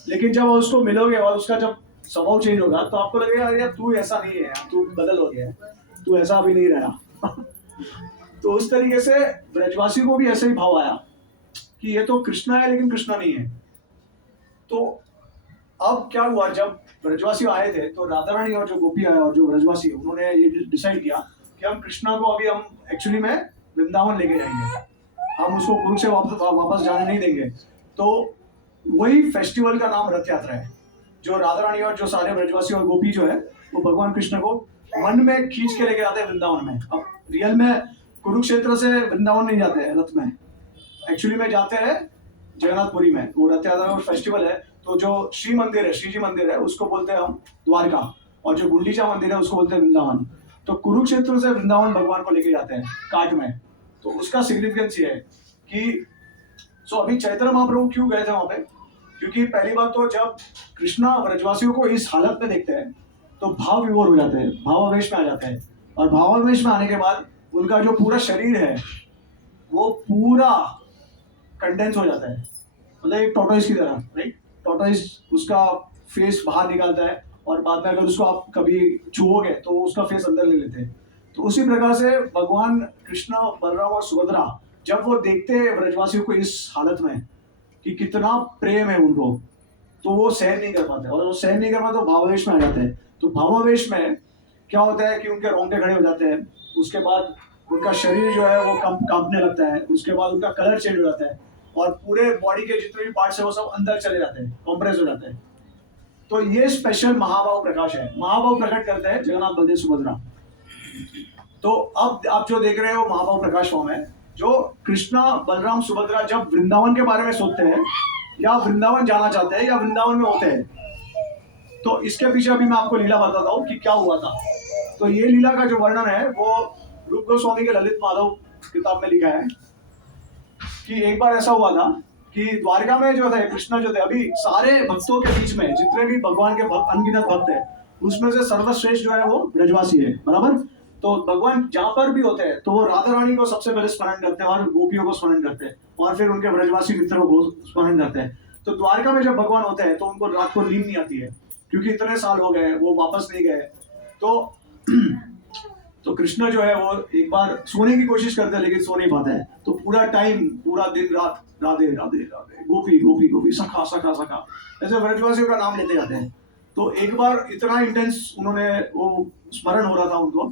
लेकिन जब उसको मिलोगे और उसका जब स्वभाव चेंज होगा तो आपको लगेगा अरे यार तू ऐसा नहीं है, तू बदल हो गया है, तू ऐसा अभी नहीं रहा तो उस तरीके से ब्रजवासी को भी ऐसा ही भाव आया कि ये तो कृष्णा है लेकिन कृष्णा नहीं है। तो अब क्या हुआ, जब ब्रजवासी आए थे तो राधा रानी और जो गोपी आया और जो ब्रजवासी उन्होंने ये डिसाइड किया कि हम कृष्णा को अभी हम एक्चुअली में वृंदावन लेके जाएंगे, हम उसको कुरु से वापस जाने नहीं देंगे। तो वही फेस्टिवल का नाम रथ यात्रा है, जो राधा रानी और जो सारे ब्रजवासी और गोपी जो है वो भगवान कृष्ण को मन में खींच के लेके जाते हैं वृंदावन में। अब रियल में कुरुक्षेत्र से वृंदावन नहीं जाते हैं रथ में, एक्चुअली में जाते हैं जगन्नाथपुरी में, वो रथ यात्रा का फेस्टिवल है। तो जो श्री मंदिर है, श्री जी मंदिर है, उसको बोलते हैं हम द्वारका, और जो गुंडीचा मंदिर है उसको बोलते हैं वृंदावन। तो कुरुक्षेत्र से वृंदावन भगवान को लेके जाते हैं काट में। तो उसका सिग्निफिकेंस ये है कि अभी चैतन्य महाप्रभु क्यों गए थे वहां पे, क्योंकि पहली बात तो जब कृष्णा व्रजवासियों को इस हालत में देखते हैं तो भाव विभोर हो जाते हैं, भावावेश में आ जाते हैं, और भावावेश में आने के बाद उनका जो पूरा शरीर है वो पूरा कंडेंस हो जाता है, मतलब एक टॉर्टोइस की तरह, राइट। टॉर्टोइस उसका फेस बाहर निकालता है और बाद में अगर उसको आप कभी छुओगे तो उसका फेस अंदर ले लेते हैं। तो उसी प्रकार से भगवान कृष्ण, बलराम और सुभद्रा जब वो देखते हैं ब्रजवासियों को इस हालत में कि कितना प्रेम है उनको, तो वो सहन नहीं कर पाते, और वो सहन नहीं कर पाते तो भावावेश में आ जाते हैं। तो भावावेश में क्या होता है कि उनके रोंगटे खड़े हो जाते हैं, उसके बाद उनका शरीर जो है वो कांपने लगता है, उसके बाद उनका कलर चेंज हो जाता है, और पूरे बॉडी के जितने भी पार्ट्स है वो सब अंदर चले जाते हैं, कॉम्प्रेस हो जाते हैं। तो ये स्पेशल महाभाव प्रकाश है, महाभाव प्रकट करते हैं जगन्नाथ बलदेव सुभद्रा। तो अब आप जो देख रहे हो महाभाव प्रकाश फॉर्म है, जो कृष्णा, बलराम, सुभद्रा जब वृंदावन के बारे में सोचते हैं या वृंदावन जाना चाहते हैं या वृंदावन में होते हैं, तो इसके पीछे अभी मैं आपको लीला बताता हूँ कि क्या हुआ था। तो ये लीला का जो वर्णन है वो रूप गोस्वामी के ललित माधव किताब में लिखा है कि एक बार ऐसा हुआ था कि द्वारका में जो थे कृष्ण जो थे, अभी सारे भक्तों के बीच में जितने भी भगवान के अनगिनत भक्त हैं उसमें से सर्वश्रेष्ठ जो है वो ब्रजवासी है, बराबर। तो भगवान जहां पर भी होते हैं तो वो राधा रानी को सबसे पहले स्मरण करते हैं और गोपियों को स्मरण करते हैं और फिर उनके ब्रजवासी मित्रों को स्मरण करते हैं। तो द्वारका में जब भगवान होते हैं तो उनको रात को नींद नहीं आती है, क्योंकि इतने साल हो गए वो वापस नहीं गए। तो कृष्ण जो है वो एक बार सोने की कोशिश करते हैं लेकिन सो नहीं पाते हैं। तो पूरा टाइम, पूरा दिन रात राधे राधे राधे, गोपी गोपी गोपी, सखा सखा सखा, ऐसे ब्रजवासियों का नाम लेते जाते हैं। तो एक बार इतना इंटेंस उन्होंने वो स्मरण हो रहा था उनको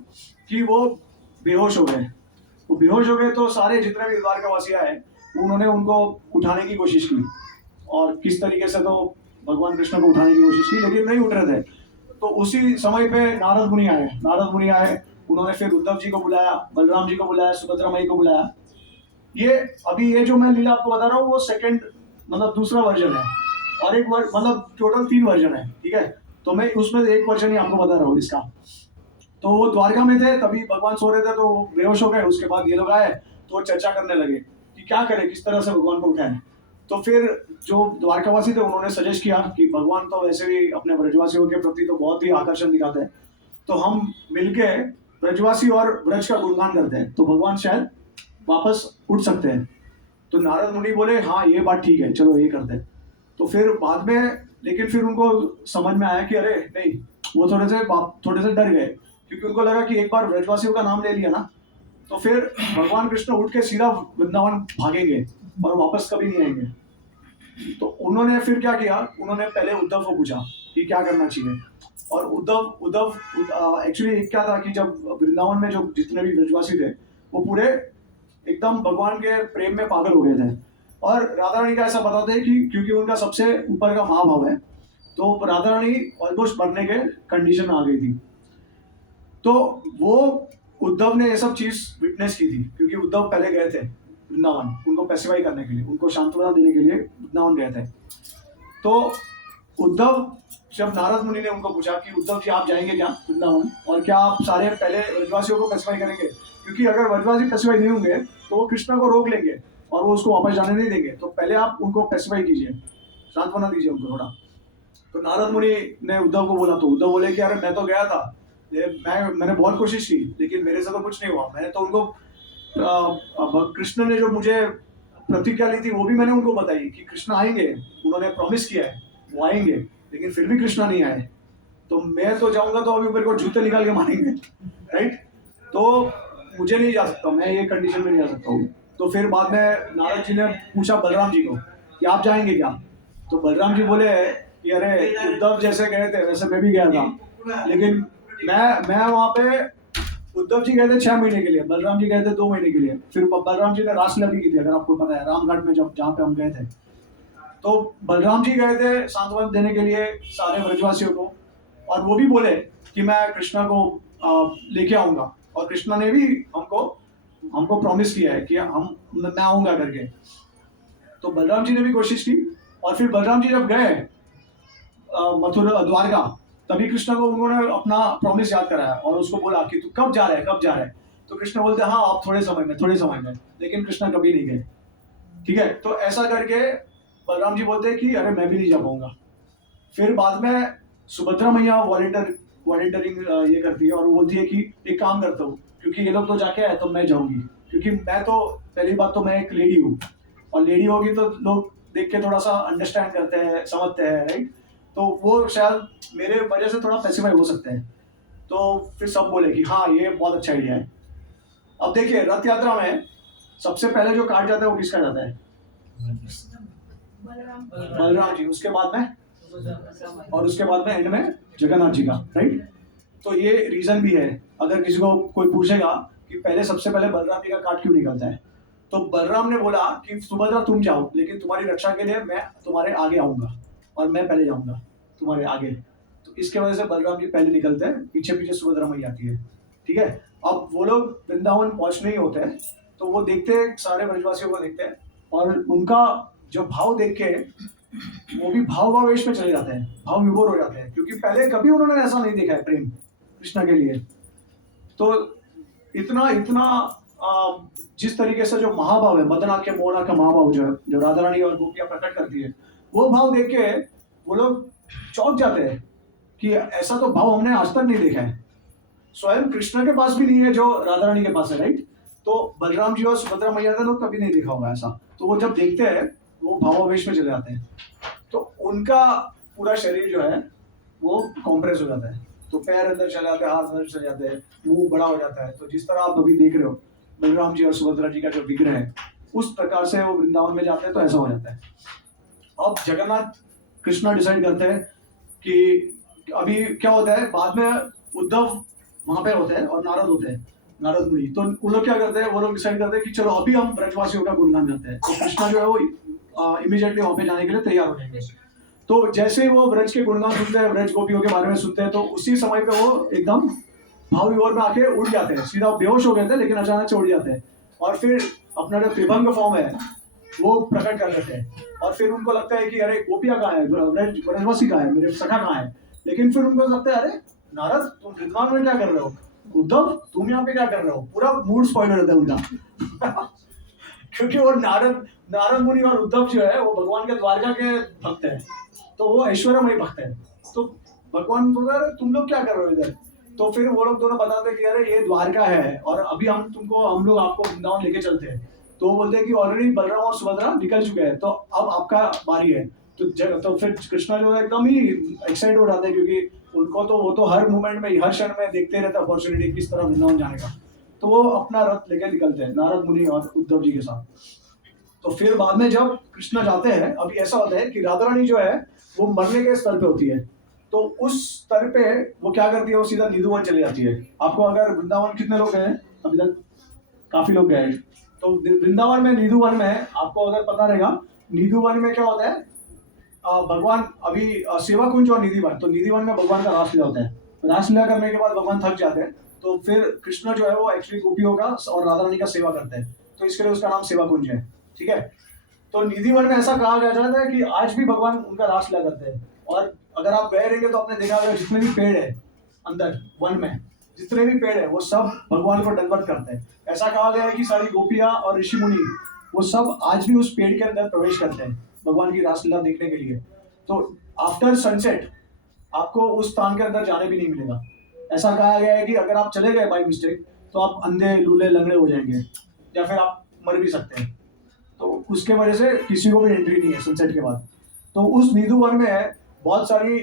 कि वो बेहोश हो गए। वो बेहोश हो गए तो सारे जितने भी द्वारकावासी आए उन्होंने उनको उठाने की कोशिश की, और किस तरीके से तो भगवान कृष्ण को उठाने की कोशिश की लेकिन नहीं उठ रहे थे। तो उसी समय पे नारद मुनि आए, उन्होंने फिर उद्धव जी को बुलाया, बलराम जी को बुलाया, सुभद्रा माई को बुलाया। ये जो मैं लीला आपको बता रहा हूँ वो सेकंड, मतलब दूसरा वर्जन है, और एक मतलब टोटल 3 वर्जन है, ठीक है। तो मैं उसमें से एक वर्जन ही आपको बता रहा हूँ इसका। तो वो द्वारका में थे, तभी भगवान सो रहे थे तो बेहोश हो गए। उसके बाद ये लोग आए तो चर्चा करने लगे कि क्या करें, किस तरह से भगवान को उठाएं। तो फिर जो द्वारकावासी थे उन्होंने सजेस्ट किया कि भगवान तो वैसे भी अपने ब्रजवासियों के प्रति तो बहुत ही आकर्षण दिखाते हैं, तो हम मिलके ब्रजवासी और ब्रज का गुणगान करते हैं तो भगवान शायद वापस उठ सकते हैं। तो नारद मुनि बोले हाँ ये बात ठीक है, चलो ये करते हैं। तो फिर बाद में लेकिन फिर उनको समझ में आया कि अरे नहीं, वो थोड़े से डर गए, क्योंकि उनको लगा कि एक बार ब्रजवासियों का नाम ले लिया ना तो फिर भगवान कृष्ण उठ के सीधा वृंदावन भागेंगे और वापस कभी नहीं आएंगे। तो उन्होंने फिर क्या किया, उन्होंने पहले उद्धव को पूछा कि क्या करना चाहिए। और उद्धव एक्चुअली क्या था कि जब वृंदावन में जो जितने भी ब्रजवासी थे वो पूरे एकदम भगवान के प्रेम में पागल हो गए थे, और राधा रानी का ऐसा बताते हैं कि क्योंकि उनका सबसे ऊपर का महाभाव है तो राधा रानी ऑलमोस्ट मरने के कंडीशन में आ गई थी। तो वो उद्धव ने ये सब चीज विटनेस की थी, क्योंकि उद्धव पहले गए थे वृंदावन उनको पैसिफाई करने के लिए, उनको सांत्वना देने के लिए वृंदावन गए थे। तो उद्धव, जब नारद मुनि ने उनको पूछा कि उद्धव जी आप जाएंगे क्या वृंदावन, और क्या आप सारे पहले ब्रजवासियों को पैसिफाई करेंगे, क्योंकि अगर ब्रजवासी पैसिफाई नहीं होंगे तो वो कृष्ण को रोक लेंगे और वो उसको वापस जाने नहीं देंगे। तो पहले आप उनको पैसिफाई कीजिए, सांत्वना दीजिए उनको थोड़ा। तो नारद मुनि ने उद्धव को बोला, तो उद्धव बोले कि अरे मैं तो गया था, मैंने बहुत कोशिश की लेकिन मेरे से तो कुछ नहीं हुआ। मैंने तो उनको कृष्ण ने जो मुझे प्रतिज्ञा ली थी वो भी मैंने उनको बताई कि कृष्ण आएंगे, उन्होंने प्रॉमिस किया है वो आएंगे, लेकिन फिर भी कृष्ण नहीं आए। तो मैं तो जाऊंगा तो अभी मेरे को जूते निकाल के मारेंगे, राइट। तो मुझे नहीं जा सकता, मैं ये कंडीशन में नहीं जा सकता हूँ। तो फिर बाद में नारद जी ने पूछा बलराम जी को कि आप जाएंगे क्या। तो बलराम जी बोले कि अरे उद्धव जैसे गए थे वैसे मैं भी गया था, लेकिन मैं वहाँ पे, उद्धव जी गए थे 6 महीने के लिए, बलराम जी गए थे 2 महीने के लिए। फिर बलराम जी ने रासलीला भी की थी, अगर आपको पता है, रामघाट में जहाँ पे हम गए थे। तो बलराम जी गए थे सांत्वना देने के लिए सारे ब्रजवासियों को, और वो भी बोले कि मैं कृष्णा को लेके आऊंगा, और कृष्णा ने भी हमको प्रॉमिस किया है कि मैं आऊंगा करके। तो बलराम जी ने भी कोशिश की, और फिर बलराम जी जब गए मथुरा द्वारका, तभी कृष्ण को उन्होंने अपना प्रॉमिस याद कराया और उसको बोला कि तू कब जा रहा है, कब जा रहा है। तो कृष्ण बोलते हाँ आप थोड़े समय में, लेकिन कृष्ण कभी नहीं गए। ठीक है, तो ऐसा करके बलराम जी बोलते हैं कि अरे मैं भी नहीं जा पाऊंगा। फिर बाद में सुभद्रा मैया वॉलेंटरिंग ये करती है और वो बोलती है कि एक काम करता हूँ, क्योंकि ये लोग तो जाके आए तो मैं जाऊंगी, क्योंकि मैं तो पहली बात तो मैं एक लेडी हूँ, और लेडी होगी तो लोग देख के थोड़ा सा अंडरस्टैंड करते हैं, समझते हैं, राइट। तो वो शायद मेरे वजह से थोड़ा पैसिफाई हो सकते हैं। तो फिर सब बोले कि हाँ ये बहुत अच्छा आइडिया है। अब देखिए रथ यात्रा में सबसे पहले जो काट जाता है वो किसका जाता है? बलराम जी, उसके बाद में, और उसके बाद में एंड में जगन्नाथ जी का, राइट। तो ये रीजन भी है, अगर किसी को कोई पूछेगा कि पहले सबसे पहले बलराम जी का काट क्यों निकलता है, तो बलराम ने बोला कि सुभद्रा तुम जाओ, लेकिन तुम्हारी रक्षा के लिए मैं तुम्हारे आगे आऊंगा और मैं पहले जाऊंगा तुम्हारे आगे। तो इसके वजह से बलराम जी पहले निकलते हैं, पीछे पीछे सुभद्रा मैया आती है। ठीक है, अब वो लोग वृंदावन पहुंचने ही होते हैं, तो वो देखते हैं, सारे ब्रजवासियों को देखते हैं, और उनका जो भाव देख के वो भी भावावेश में चले जाते हैं, भाव विभोर हो जाते हैं, क्योंकि पहले कभी उन्होंने ऐसा नहीं देखा है प्रेम कृष्ण के लिए। तो इतना इतना जिस तरीके से जो महाभाव है, मदनाथ के मोहना का महाभाव जो है, जो राधा रानी और गोपियां प्रकट करती है, वो भाव देख के वो लोग चौंक जाते हैं कि ऐसा तो भाव हमने आज तक नहीं देखा है। स्वयं कृष्ण के पास भी नहीं है जो राधा रानी के पास है, राइट। तो बलराम जी और सुभद्रा मैया ने लोग कभी नहीं देखा होगा ऐसा। तो वो जब देखते हैं वो भावावेश में चले जाते हैं, तो उनका पूरा शरीर जो है वो कॉम्प्रेस हो जाता है, तो पैर अंदर चले जाते हैं, हाथ अंदर चले जाते हैं, मुंह बड़ा हो जाता है। तो जिस तरह आप अभी देख रहे हो बलराम जी और सुभद्रा जी का जो विग्रह है, उस प्रकार से वो वृंदावन में जाते हैं, तो ऐसा हो जाता है। अब जगन्नाथ कृष्णा डिसाइड करते हैं कि अभी क्या होता है, बाद में उद्धव वहां पे होते हैं और नारद होते हैं, नारद मुनि। तो वो लोग क्या करते हैं, वो लोग डिसाइड करते हैं कि चलो अभी हम ब्रजवासियों का गुणगान करते हैं। तो कृष्णा जो है वो इमीडिएटली वहां पे जाने के लिए तैयार हो जाएंगे। तो जैसे ही वो ब्रज के गुणगान सुनते हैं, ब्रज गोपियों के बारे में सुनते हैं, तो उसी समय पे वो एकदम भाव विभोर में आके उड़ जाते हैं, सीधा बेहोश हो गए थे लेकिन अचानक से उड़ जाते हैं, और फिर अपना जो त्रिभंग फॉर्म है वो प्रकट कर देते हैं। और फिर उनको लगता है कि अरे गोपियां कहाँ है, ब्रजवासी कहाँ है, मेरे सखा कहाँ है। लेकिन फिर उनको लगता है अरे नारद तुम वृंदावन में क्या कर रहे हो, उद्धव तुम यहाँ पे क्या कर रहे हो, पूरा मूड स्पॉइल हो जाता है उनका क्योंकि वो नारद मुनि और उद्धव जो है वो भगवान के द्वारका के भक्त हैं, तो वो ऐश्वर्यमय भक्त है। तो भगवान बोल रहे तुम लोग क्या कर रहे हो इधर। तो फिर वो लोग दोनों बताते हैं कि अरे ये द्वारका है और अभी हम लोग आपको वृंदावन लेके चलते हैं। तो वो बोलते हैं कि ऑलरेडी बलराम और सुभद्रा निकल चुके हैं, तो अब आपका बारी है। तो फिर कृष्णा जो है एकदम ही एक्साइट हो जाते हैं, क्योंकि उनको तो वो तो हर मोमेंट में, हर क्षण में देखते रहते अपॉर्चुनिटी किस तरह वृंदावन जाने का। तो वो अपना रथ लेकर निकलते हैं नारद मुनि और उद्धव जी के साथ। तो फिर बाद में जब कृष्णा जाते हैं, अभी ऐसा होता है कि राधा रानी जो है वो मरने के स्तर पे होती है, तो उस स्तर पे वो क्या करती है, वो सीधा निधुवन चली जाती है। आपको अगर वृंदावन कितने लोग गए अभी तक, काफी लोग गए, तो वृंदावन में निधुवन में आपको अगर पता रहेगा, निधुवन में क्या होता है, भगवान अभी सेवा कुंज और निधिवन, तो निधिवन में भगवान का रासलीला होता है। रासलीला करने के बाद भगवान थक जाते हैं, तो फिर कृष्ण जो है वो एक्चुअली गोपियों का और राधा रानी का सेवा करते हैं, तो इसके लिए उसका नाम सेवा कुंज है। ठीक है, तो निधिवन में ऐसा कहा गया जाता है कि आज भी भगवान उनका रासलीला करते हैं। और अगर आप गए रहेंगे तो आपने देखा होगा जितने भी पेड़ है अंदर वन में, जितने भी पेड़ है वो सब भगवान को दंडवत करते हैं। ऐसा कहा गया है कि सारी गोपियां और ऋषि मुनि वो सब आज भी उस पेड़ के अंदर प्रवेश करते हैं भगवान की रासलीला देखने के लिए। तो आफ्टर सनसेट आपको उस स्थान के अंदर जाने भी नहीं मिलेगा। ऐसा कहा गया है कि अगर आप चले गए बाय मिस्टेक तो आप अंधे लूले लंगड़े हो जाएंगे, या फिर आप मर भी सकते हैं। तो उसके वजह से किसी को भी एंट्री नहीं है सनसेट के बाद। तो उस निधुवन में बहुत सारी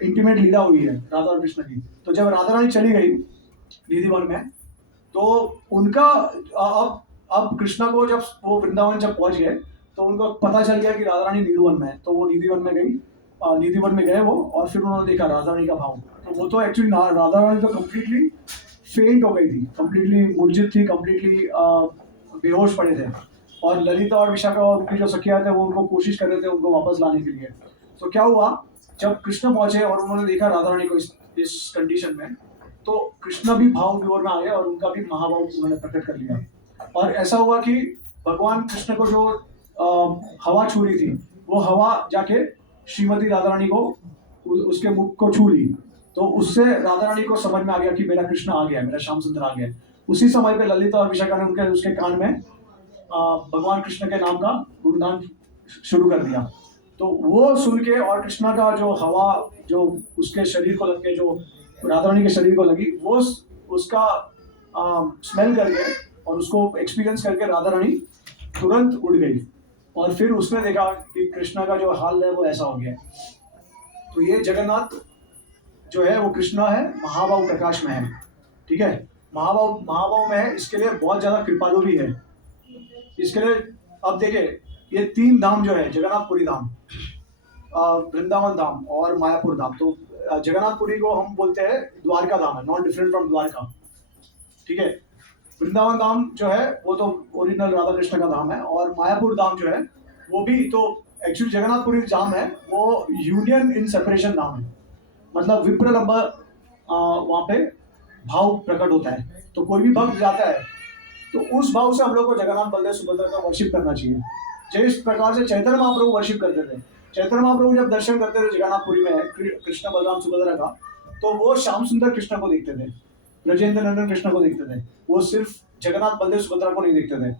इंटीमेट लीला हुई है राधा और कृष्ण की। तो जब राधा रानी चली गई निधिवन में, तो उनका अब कृष्णा को जब वो वृंदावन जब पहुंच गए तो उनको पता चल गया कि राधा रानी निधिवन में है। तो वो निधिवन में गई, निधिवन में गए वो, और फिर उन्होंने देखा राधा रानी का भाव। तो वो तो एक्चुअली राधा रानी तो कम्प्लीटली फेंट हो गई थी, कम्प्लीटली मूर्छित थी, कम्प्लीटली बेहोश पड़े थे। और ललिता और विशाखा और उनकी जो सखिया थे वो उनको कोशिश कर रहे थे उनको वापस लाने के लिए। तो क्या हुआ, जब कृष्ण पहुंचे और उन्होंने देखा राधा रानी को इस कंडीशन में, तो कृष्ण भी भाव विभोर में आ गए और उनका भी महाभाव उन्होंने प्रकट कर लिया। और ऐसा हुआ कि भगवान कृष्ण को जो हवा छू रही थी, वो हवा जाके श्रीमती राधा रानी को उसके मुख को छू ली, तो उससे राधा रानी को समझ में आ गया कि मेरा कृष्ण आ गया, मेरा श्याम सुंदर आ गया। उसी समय पे ललिता और विशाखा ने उनके उसके कान में भगवान कृष्ण के नाम का गुणगान शुरू कर दिया। तो वो सुन के और कृष्णा का जो हवा जो उसके शरीर को लग के जो राधा रानी के शरीर को लगी, वो उसका स्मेल करके और उसको एक्सपीरियंस करके राधा रानी तुरंत उड़ गई, और फिर उसने देखा कि कृष्णा का जो हाल है वो ऐसा हो गया। तो ये जगन्नाथ जो है वो कृष्णा है, महाभाव प्रकाश में है, ठीक है, महाभाव में है, इसके लिए बहुत ज्यादा कृपालु भी है। इसके लिए अब देखिए, ये 3 धाम जो है, जगन्नाथपुरी धाम, वृंदावन धाम और मायापुर धाम। तो जगन्नाथपुरी को हम बोलते हैं द्वारका धाम है, नॉट डिफरेंट फ्रॉम द्वारका, ठीक है। वृंदावन धाम जो है वो तो ओरिजिनल राधा कृष्ण का धाम है, और मायापुर धाम जो है वो भी तो एक्चुअली जगन्नाथपुरी धाम है, वो यूनियन इन सेपरेशन धाम है, मतलब विप्रलंब वहाँ पे भाव प्रकट होता है। तो कोई भी भक्त जाता है तो उस भाव से हम लोग को जगन्नाथ बलदेव सुभद्रा का वर्शिप करना चाहिए। जिस प्रकार से चैतन्य महाप्रभु वर्शिप करते थे, चैतन्य महाप्रभु जब दर्शन करते थे जगन्नाथपुरी में कृष्ण बलराम सुभद्रा का, तो वो श्याम सुंदर कृष्ण को देखते थे, ब्रजेंद्र नंदन कृष्ण को देखते थे, वो सिर्फ जगन्नाथ बलदेव सुभद्रा को नहीं देखते थे।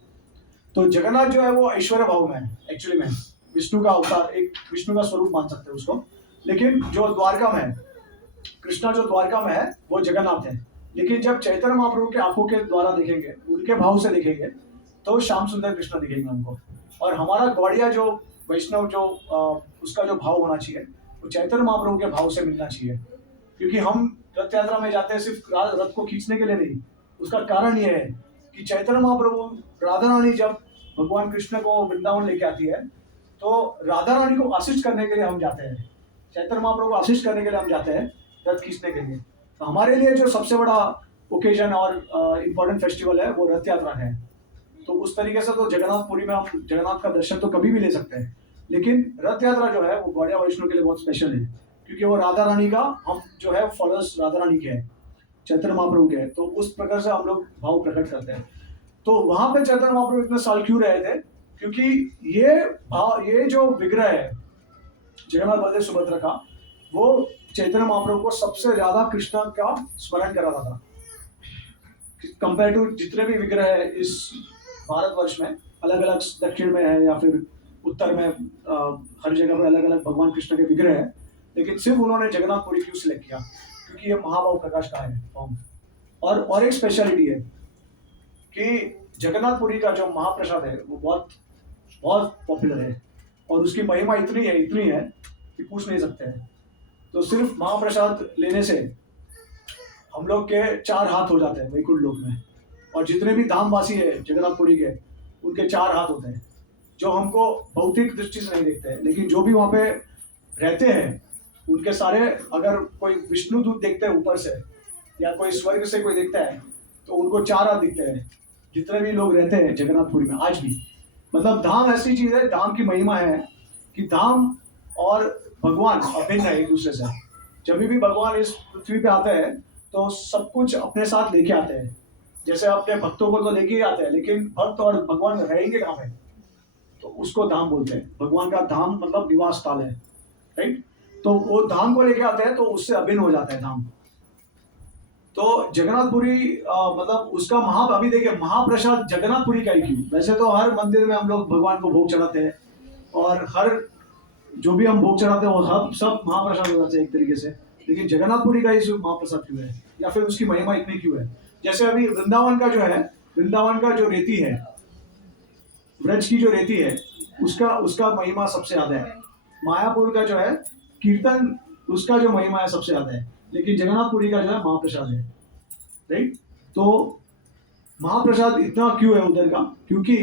तो जगन्नाथ जो है वो ऐश्वर्य भाव में है, एक्चुअली में विष्णु का अवतार, एक विष्णु का स्वरूप मान सकते हैं उसको। लेकिन जो द्वारका में है, कृष्णा जो द्वारका में है वो जगन्नाथ है। लेकिन जब चैतन्य महाप्रभु के आंखों के द्वारा देखेंगे, उनके भाव से देखेंगे, तो श्याम सुंदर कृष्ण दिखेंगे हमको। और हमारा गौड़िया जो वैष्णव जो उसका जो भाव होना चाहिए वो चैतन्य महाप्रभु के भाव से मिलना चाहिए। क्योंकि हम रथ यात्रा में जाते हैं सिर्फ रथ को खींचने के लिए नहीं, उसका कारण ये है कि चैतन्य महाप्रभु राधा रानी जब भगवान कृष्ण को वृंदावन लेके आती है, तो राधा रानी को असिस्ट करने के लिए हम जाते हैं, चैतन्य महाप्रभु को असिस्ट करने के लिए हम जाते हैं रथ खींचने के लिए। तो हमारे लिए जो सबसे बड़ा ओकेजन और इम्पोर्टेंट फेस्टिवल है वो रथ यात्रा है। तो उस तरीके से तो जगन्नाथपुरी में हम जगन्नाथ का दर्शन तो कभी भी ले सकते हैं, लेकिन रथ यात्रा जो है वो गौड़िया वैष्णव के लिए बहुत स्पेशल है, क्योंकि वो राधा रानी का, हम जो है फॉलोअर्स राधा रानी के हैं, चैतन्य महाप्रभु के हैं। तो उस प्रकार से हम लोग भाव प्रकट करते हैं। तो वहां पे चैतन्य महाप्रभु इतने साल क्यों रहे थे? क्योंकि ये जो विग्रह है जगन्नाथ बलदेव सुभद्रा का, वो चैतन्य महाप्रभु को सबसे ज्यादा कृष्ण का स्मरण करा था कंपेयर टू जितने भी विग्रह है इस भारतवर्ष में। अलग अलग दक्षिण में है या फिर उत्तर में, हर जगह पर अलग अलग भगवान कृष्ण के विग्रह है, लेकिन सिर्फ उन्होंने जगन्नाथपुरी क्यों सिलेक्ट किया? क्योंकि ये महाभाव प्रकाश का है फॉर्म। और एक स्पेशलिटी है कि जगन्नाथपुरी का जो महाप्रसाद है वो बहुत बहुत पॉपुलर है, और उसकी महिमा इतनी है कि पूछ नहीं सकते हैं। तो सिर्फ महाप्रसाद लेने से हम लोग के 4 हाथ हो जाते हैं वैकुंठ लोक में, और जितने भी धामवासी है जगन्नाथपुरी के, उनके 4 हाथ होते हैं, जो हमको भौतिक दृष्टि से नहीं देखते हैं, लेकिन जो भी वहाँ पे रहते हैं उनके सारे, अगर कोई विष्णु दूत देखते हैं ऊपर से या कोई स्वर्ग से कोई देखता है, तो उनको 4 हाथ दिखते हैं जितने भी लोग रहते हैं जगन्नाथपुरी में आज भी। मतलब धाम ऐसी चीज है, धाम की महिमा है कि धाम और भगवान अभिन्न है एक दूसरे से। जब भी भगवान इस पृथ्वी पे आते हैं तो सब कुछ अपने साथ लेके आते हैं। जैसे अपने भक्तों को तो लेके ही आते हैं, लेकिन भक्त और भगवान रहेंगे कहाँ पे? तो उसको धाम बोलते हैं। भगवान का धाम मतलब निवास स्थल है, राइट? तो वो धाम को लेके आते हैं तो उससे अभिन्न हो जाता है धाम। तो जगन्नाथपुरी मतलब उसका अभी देखिए महाप्रसाद जगन्नाथपुरी का ही क्यों? वैसे तो हर मंदिर में हम लोग भगवान को भोग चढ़ाते हैं, और हर जो भी हम भोग चढ़ाते हैं वो सब महाप्रसाद हो जाते हैं एक तरीके से, लेकिन जगन्नाथपुरी का ही महाप्रसाद क्यों है, या फिर उसकी महिमा इतनी क्यों है? जैसे अभी वृंदावन का जो है, वृंदावन का जो रेती है, ब्रज की जो रेती है, उसका महिमा सबसे ज्यादा है। मायापुर का जो है कीर्तन, उसका जो महिमा है सबसे ज्यादा है, लेकिन जगन्नाथपुरी का जो है महाप्रसाद है, राइट? तो महाप्रसाद इतना क्यों है उधर का? क्योंकि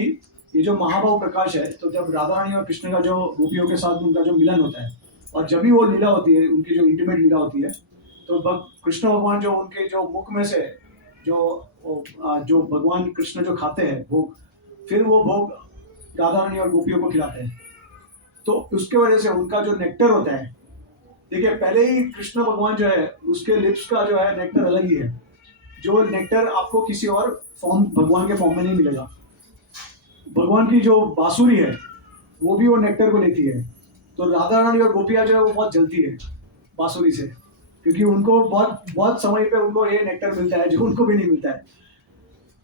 ये जो महाभाव प्रकाश है, तो जब राधा रानी और कृष्ण का जो गोपियों के साथ उनका जो मिलन होता है, और जब भी वो लीला होती है, उनकी जो इंटीमेट लीला होती है, तो कृष्ण भगवान जो उनके जो मुख में से जो भगवान कृष्ण जो खाते हैं भोग, फिर वो भोग राधा रानी और गोपियों को खिलाते हैं। तो उसके वजह से उनका जो नेक्टर होता है, देखिए पहले ही कृष्ण भगवान जो है उसके लिप्स का जो है नेक्टर अलग ही है, जो नेक्टर आपको किसी और फॉर्म भगवान के फॉर्म में नहीं मिलेगा। भगवान की जो बांसुरी है वो भी वो नेक्टर को लेती है। तो राधा रानी और गोपियाँ जो है वो बहुत जलती है बांसुरी से, क्योंकि उनको बहुत बहुत समय पे उनको ये नेक्टर मिलता है जो उनको भी नहीं मिलता है।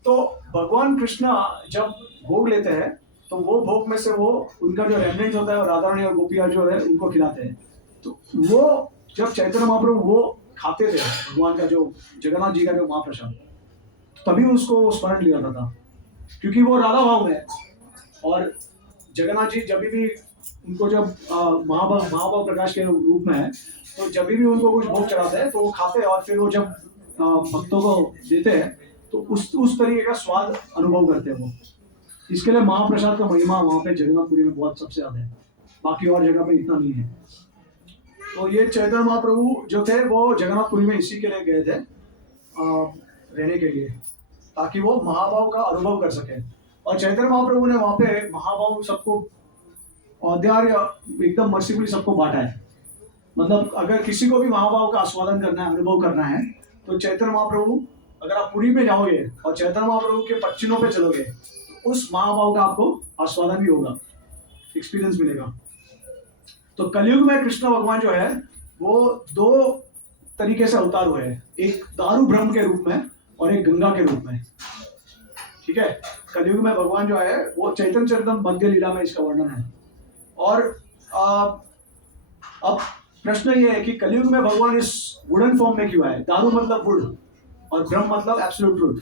तो भगवान कृष्णा जब भोग लेते हैं तो वो भोग में से वो उनका जो रेमनेंट होता है, राधा रानी और गोपियाँ जो है उनको खिलाते हैं। तो वो जब चैतन्य महाप्रभु वो खाते थे भगवान का जो जगन्नाथ जी का जो महाप्रसाद, तभी उसको वो स्मरण लिया जाता था, क्योंकि वो राधा भाव में है। और जगन्नाथ जी जब भी उनको जब महाभाव प्रकाश के रूप में है, तो जब भी उनको कुछ भोग चढ़ाते हैं तो वो खाते हैं और फिर वो जब भक्तों को देते हैं तो उस तरीके का स्वाद अनुभव करते हैं वो। इसके लिए महाप्रसाद का महिमा वहाँ पे जगन्नाथपुरी में बहुत सबसे ज्यादा है, बाकी और जगह पे इतना नहीं है। तो ये चैतन्य महाप्रभु जो थे वो जगन्नाथपुरी में इसी के लिए गए थे, रहने के लिए, ताकि वो महाभाव का अनुभव कर सके। और चैतन्य महाप्रभु ने वहाँ पे महाभाव सबको औद्यार्य एकदम मर्सीफुली सबको बांटा है। मतलब अगर किसी को भी महाभाव का आस्वादन करना है, अनुभव करना है, तो चैतन्य महाप्रभु, अगर आप पुरी में जाओगे और चैतन्य महाप्रभु के पच्चीनों पे चलोगे तो उस महाभाव का आपको आस्वादन भी होगा, एक्सपीरियंस मिलेगा। तो कलयुग में कृष्ण भगवान जो है वो दो तरीके से अवतार हुए हैं, एक दारू ब्रह्म के रूप में और एक गंगा के रूप में। ठीक है, कलयुग में भगवान जो है वो चैतन्य चरितम मध्य लीला में इसका वर्णन है। और अब प्रश्न ये है कि कलयुग में भगवान इस वुडन फॉर्म में क्यों आए? दारू मतलब वुड और ब्रह्म मतलब एब्सोल्यूट ट्रूथ।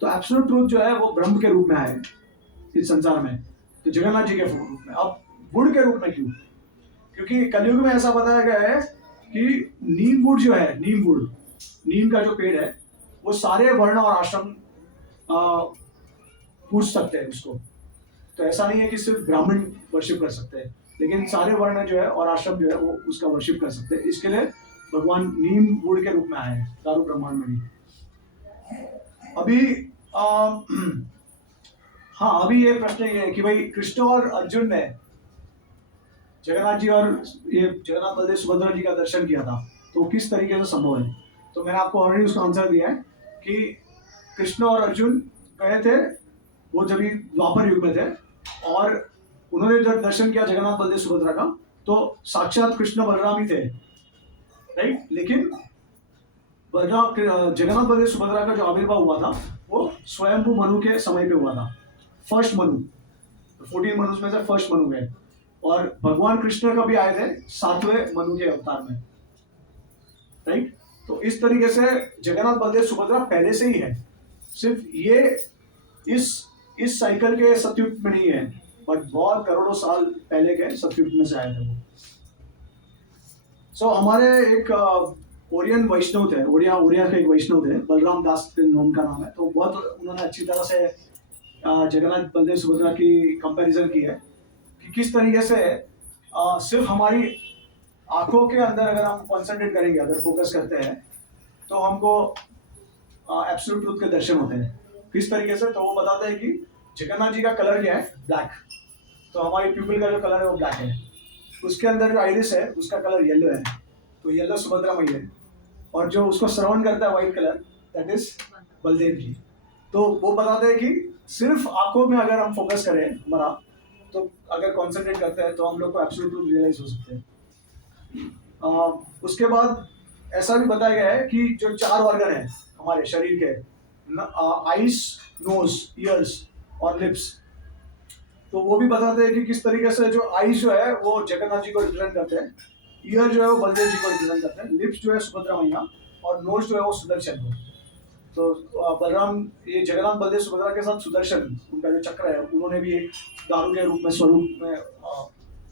तो एब्सोल्यूट ट्रूथ जो है वो ब्रह्म के रूप में आए इस संसार में, तो जगन्नाथ जी के रूप में। अब वुड के रूप में क्यों? क्योंकि कलयुग में ऐसा बताया गया है कि नीम वुड जो है, नीम वुड, नीम का जो पेड़ है, वो सारे वर्ण और आश्रम पूछ सकते हैं उसको। तो ऐसा नहीं है कि सिर्फ ब्राह्मण वर्शिप कर सकते हैं, लेकिन सारे वर्ण जो है और आश्रम जो है वो उसका वर्शिप कर सकते हैं। इसके लिए भगवान नीम वुड के रूप में आए हैं दारू ब्रह्मांड में भी। अभी हाँ, अभी ये प्रश्न ये है कि भाई कृष्ण और अर्जुन ने जगन्नाथ जी और ये जगन्नाथ बलदेव सुभद्रा जी का दर्शन किया था, तो किस तरीके से संभव है? तो मैंने आपको ऑलरेडी उसका आंसर दिया है कि कृष्ण और अर्जुन गए थे, वो जब भी द्वापर युग में थे, और उन्होंने जब दर्शन किया जगन्नाथ बलदेव सुभद्रा का, तो साक्षात कृष्ण बलराम ही थे, राइट। लेकिन जगन्नाथ बलदेव सुभद्रा का जो आविर्भाव हुआ था वो स्वयंभू मनु के समय पे हुआ था, फर्स्ट मनु, 14 मनु में से फर्स्ट मनु गए। और भगवान कृष्ण का भी आए थे 7वें मनु के अवतार में, राइट। तो इस तरीके से जगन्नाथ बलदेव सुभद्रा पहले से ही है, सिर्फ ये इस साइकिल के सतयुग में नहीं है, बट बहुत करोड़ों साल पहले के सतयुग में से आए थे वो। सो हमारे एक ओरियन वैष्णव थे, ओरिया के एक वैष्णव थे, बलराम दास उनका नाम है। तो बहुत उन्होंने अच्छी तरह से जगन्नाथ बलदेव सुभद्रा की कंपैरिजन की है कि किस तरीके से सिर्फ हमारी आंखों के अंदर अगर हम कंसंट्रेट करेंगे, अगर फोकस करते हैं, तो हमको एब्सोल्यूट ट्रूथ के दर्शन होते हैं। किस तरीके से? तो वो बताते हैं कि जगन्नाथ जी का कलर क्या है? ब्लैक। तो हमारी प्यूपिल का जो कलर है वो ब्लैक है, उसके अंदर जो आइरिस है उसका कलर येलो है, तो येलो सुभद्रा मई है, और जो उसको सराउंड करता है white colour, that is Baldev ji. तो वो बताते हैं कि सिर्फ आंखों में अगर हम फोकस करें हमारा, तो अगर कॉन्सेंट्रेट करते हैं तो हम लोग को एब्सोल्यूट ट्रूथ रियलाइज हो सकते हैं। उसके बाद ऐसा भी बताया गया है कि जो 4 ऑर्गन है हमारे शरीर के, आइज, नोज, ईयर्स और लिप्स, तो वो भी बताते हैं कि किस तरीके से जो आइज जो है वो जगन्नाथ जी को रिप्रेजेंट करते हैं, ईयर जो है वो बलदेव जी को रिप्रेजेंट करते हैं, लिप्स जो है सुभद्रा मैया, और नोज जो है वो सुदर्शन को। तो बलराम, ये जगन्नाथ बलदेव सुभद्रा के साथ सुदर्शन, उनका जो चक्र है, उन्होंने भी एक दारू के रूप में, स्वरूप में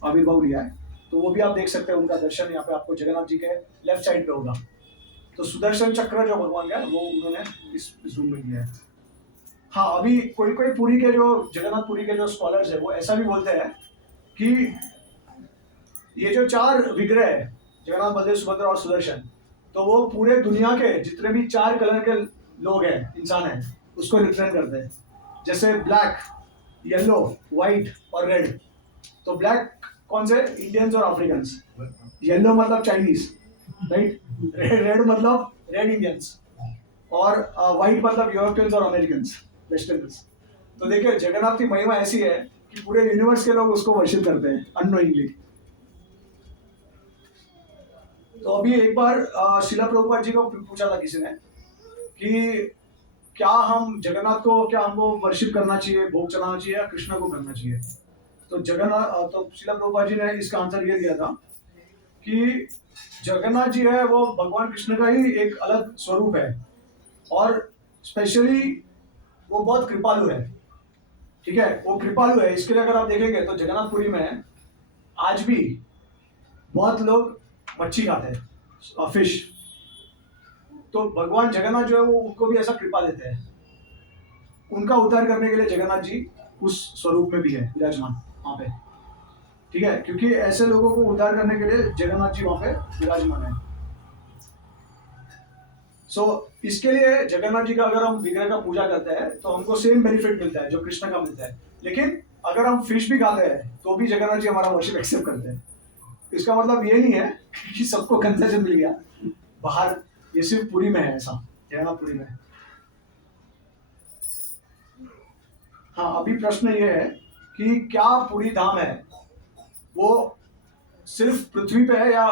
आविर्भाव लिया है। तो वो भी आप देख सकते हैं, उनका दर्शन यहाँ पे आपको जगन्नाथ जी के लेफ्ट साइड पे होगा। तो सुदर्शन चक्र जो भगवान का है वो उन्होंने इस रूम में लिया है। हाँ, अभी कोई पुरी के जो जगन्नाथपुरी के जो स्कॉलर्स है वो ऐसा भी बोलते हैं कि ये जो 4 विग्रह है, जगन्नाथ बलदेव सुभद्रा और सुदर्शन, तो वो पूरे दुनिया के जितने भी 4 कलर के लोग हैं, इंसान हैं, उसको रिप्रेजेंट करते हैं। जैसे ब्लैक, येलो, व्हाइट और रेड। तो ब्लैक कौन से? इंडियंस और अफ्रीकन्स। येलो मतलब चाइनीज, राइट। रेड मतलब रेड इंडियंस, और व्हाइट मतलब यूरोपियंस और अमेरिकन्स, वेस्टर्नर्स। तो देखिए जगन्नाथ की महिमा ऐसी है कि कि पूरे यूनिवर्स के लोग उसको वर्शिप करते हैं अननोइंगली। तो अभी एक बार शिला प्रभुपाद जी को पूछा था किसी ने कि क्या हम जगन्नाथ को, क्या हमको वर्शिप करना चाहिए, भोग चढ़ाना चाहिए या कृष्ण को करना चाहिए। तो शिला प्रभुपाद जी ने इसका आंसर ये दिया था कि जगन्नाथ जी है वो भगवान कृष्ण का ही एक अलग स्वरूप है, और स्पेशली वो बहुत कृपालु है। ठीक है, वो कृपालु है, इसके लिए अगर आप देखेंगे तो जगन्नाथपुरी में आज भी बहुत लोग मच्छी खाते हैं, फिश। तो भगवान जगन्नाथ जो है वो उनको भी ऐसा कृपा देते हैं, उनका उद्धार करने के लिए जगन्नाथ जी उस स्वरूप में भी है विराजमान वहां पे। ठीक है, क्योंकि ऐसे लोगों को उद्धार करने के लिए जगन्नाथ जी वहां पे विराजमान है। इसके लिए जगन्नाथ जी का अगर हम विग्रह का पूजा करते हैं तो हमको सेम बेनिफिट मिलता है जो कृष्ण का मिलता है। लेकिन अगर हम फिश भी खाते हैं तो भी जगन्नाथ जी हमारा वर्शिप एक्सेप्ट करते हैं। इसका मतलब ये नहीं है कि सबको कंसेशन मिल गया बाहर, ये सिर्फ पुरी में है ऐसा, जगन्नाथपुरी में। हाँ, अभी प्रश्न ये है कि क्या पुरी धाम है वो सिर्फ पृथ्वी पे है या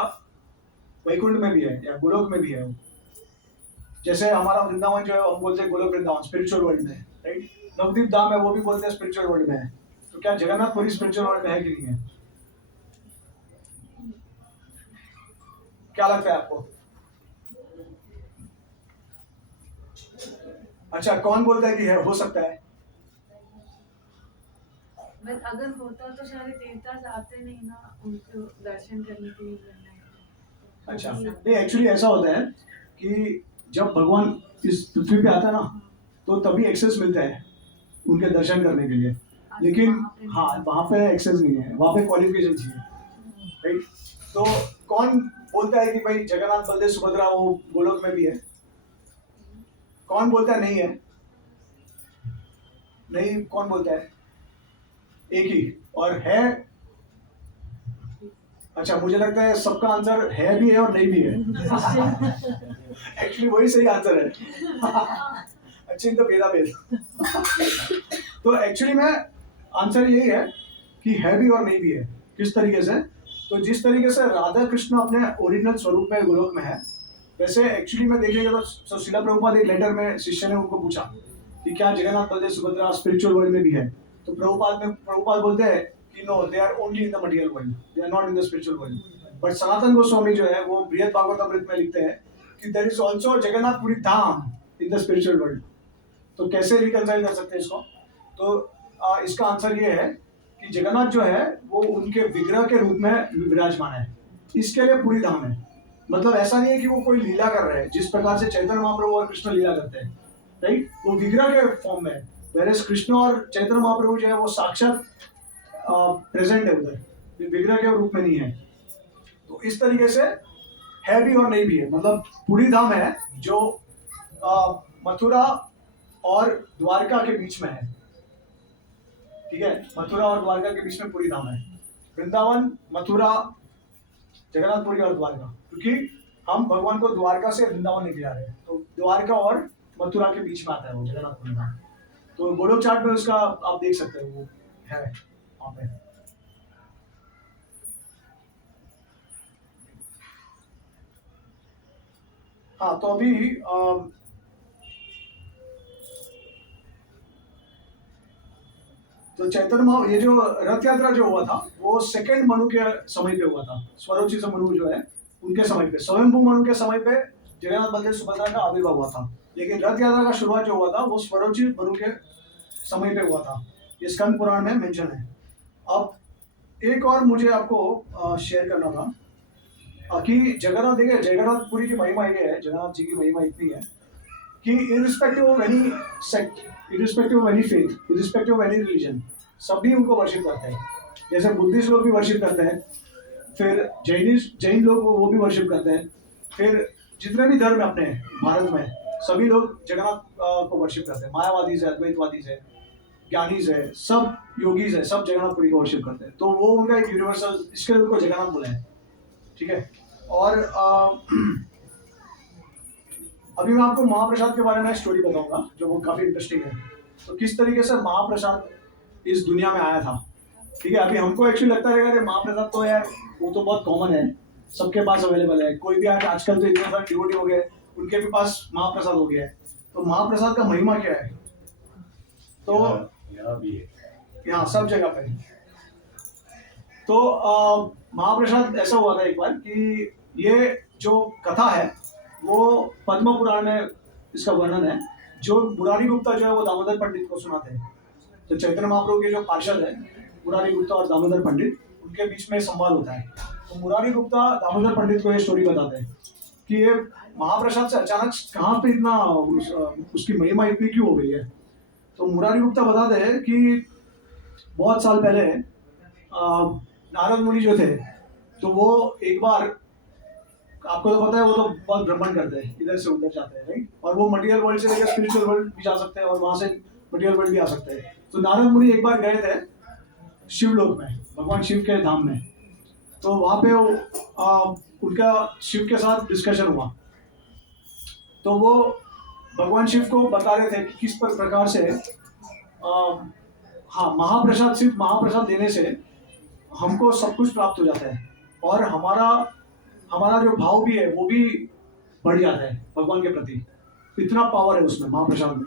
वैकुंठ में भी है या गोलोक में भी है। जैसे हमारा वृंदावन जो है हम बोलते हैं गोलोक वृंदावन, स्पिरिचुअल वर्ल्ड में, राइट। नवदीप धाम है वो भी बोलते हैं स्पिरिचुअल वर्ल्ड में है। तो क्या जगन्नाथपुरी स्पिरिचुअल वर्ल्ड में है कि नहीं है? क्या लगता है आपको? अच्छा, कौन बोलता है कि है, हो सकता है? बट अगर होता तो सारे देवता आते नहीं ना उनको दर्शन करने के लिए करना है। अच्छा, नहीं एक्चुअली ऐसा होता है कि जब भगवान इस पृथ्वी पे आता है ना तो तभी एक्सेस मिलता है उनके दर्शन करने के लिए। लेकिन हाँ, वहाँ पे एक्सेस नहीं है, वहाँ पे क्वालिफिकेशन चाहिए, राइट। तो कौन बोलता है कि भाई जगन्नाथ बलदेव सुभद्रा वो गोलोक में भी है? कौन बोलता है नहीं है? नहीं, कौन बोलता है? एक ही और है। अच्छा, मुझे लगता है सबका आंसर है भी है और नहीं भी है। एक्चुअली वही सही आंसर है। अच्छी तो भेदा भेद। तो एक्चुअली में आंसर यही है कि है भी और नहीं भी है। किस तरीके से? तो जिस तरीके से राधा कृष्ण अपने ओरिजिनल स्वरूप में गोलोक में है, वैसे एक्चुअली में देखेंगे तो शिला प्रभुपाद एक लेटर में शिष्य ने उनको पूछा कि क्या जगन्नाथ बलदेव सुभद्रा स्पिरिचुअल वर्ल्ड में भी है। तो प्रभुपाद बोलते हैं कि no, they are only in the material world, they are not in the spiritual world. But Sanatan Goswami जो है वो बृहद भागवतामृत में लिखते हैं कि देयर इज आल्सो जगन्नाथपुरी धाम इन द स्पिरिचुअल वर्ल्ड। तो कैसे रिकंसाइल कर सकते हैं इसको? तो इसका आंसर ये है कि जगन्नाथ जो है वो उनके विग्रह के रूप में विराजमान है, इसके लिए पूरी धाम है। मतलब ऐसा नहीं है कि वो कोई लीला कर रहे हैं जिस प्रकार से चैतन्य महाप्रभु और कृष्ण लीला करते हैं, राइट। वो विग्रह के फॉर्म में है, वेरएस कृष्ण और चैतन्य महाप्रभु जो है वो साक्षात प्रेजेंट है उधर, विग्रह के रूप में नहीं है। तो इस तरीके से है भी और नहीं भी है। मतलब पूरी धाम है जो मथुरा और द्वारका के बीच में है। ठीक है, मथुरा और द्वारका के बीच में पूरी धाम है। वृंदावन, मथुरा, जगन्नाथपुरी और द्वारका, क्योंकि हम भगवान को द्वारका से वृंदावन लेके जा रहे हैं, तो द्वारका और मथुरा के बीच में आता है वो जगन्नाथपुरी धाम। तो गोलोक चार्ट में उसका आप देख सकते हो, वो है वहाँ पे। हाँ, तो अभी तो चैतन्य ये जो रथ यात्रा जो हुआ था वो सेकंड मनु के समय पे हुआ था। स्वरोचित मनु जो है उनके समय पे, स्वयंभू मनु के समय पे जगन्नाथ बलदेव सुभद्रा का आविर्भाव हुआ था। लेकिन रथ यात्रा का शुरुआत जो हुआ था वो स्वरोचित मनु के समय पे हुआ था। ये स्कंद पुराण में मेंशन है। अब एक और मुझे आपको शेयर करना था कि जगन्नाथ, देखिए जगन्नाथपुरी की महिमा ये है, जगन्नाथ जी की महिमा इतनी है कि irrespective of any sect, irrespective of any faith, irrespective of any religion, सभी उनको वर्शिप करते हैं। जैसे बुद्धिस्ट लोग भी वर्शिप करते हैं, फिर जैन लोग वो भी वर्शिप करते हैं, फिर जितने भी धर्म अपने भारत में सभी लोग जगन्नाथ को वर्शिप करते हैं। मायावादी है, अद्वैतवादी है, ज्ञानी है, सब योगी है, सब जगन्नाथपुरी को वर्शिप करते हैं। तो वो उनका एक यूनिवर्सल, इसके लिए उनको जगन्नाथ बोला है। ठीक है, और अभी मैं आपको महाप्रसाद के बारे में स्टोरी बताऊंगा जो वो काफी इंटरेस्टिंग है। तो किस तरीके से महाप्रसाद इस दुनिया में आया था, ठीक है, अभी हमको एक्चुअली लगता रहेगा अरे महाप्रसाद तो यार वो तो बहुत कॉमन है, सबके पास अवेलेबल है, कोई भी आज आजकल तो इतने सारे डिवोटी हो गए उनके भी पास महाप्रसाद हो गया है। तो महाप्रसाद का महिमा क्या है? तो यहाँ भी है। यहाँ सब जगह पे। तो महाप्रसाद ऐसा हुआ था एक बार कि ये जो कथा है वो पद्म पुराण में इसका वर्णन है। जो मुरारी गुप्ता जो है वो दामोदर पंडित को सुनाते हैं। तो चैतन्य महाप्रभु के जो पार्षद है मुरारी गुप्ता और दामोदर पंडित, उनके बीच में संवाद होता है। तो मुरारी गुप्ता दामोदर पंडित को ये स्टोरी बताते हैं कि ये महाप्रसाद से अचानक कहाँ पे इतना उसकी महिमा इतनी क्यों हो गई है। तो मुरारी गुप्ता बताते हैं कि बहुत साल पहले नारद मुनि जो थे तो वो एक बार, आपको तो पता है वो तो बहुत भ्रमण करते हैं, इधर से उधर जाते हैं, राइट, और वो मटेरियल वर्ल्ड से लेकर स्पिरिचुअल वर्ल्ड भी जा सकते हैं और वहां से मटेरियल वर्ल्ड भी आ सकते हैं। तो नारद मुनि एक बार गए थे शिवलोक में, भगवान शिव के धाम में। तो वहां पे उनका शिव के साथ डिस्कशन हुआ। तो वो भगवान शिव को बता रहे थे कि किस प्रकार से हाँ महाप्रसाद, सिर्फ महाप्रसाद देने से हमको सब कुछ प्राप्त हो जाता है और हमारा जो भाव भी है वो भी बढ़ जाता है भगवान के प्रति। इतना पावर है उसमें महाप्रसाद में।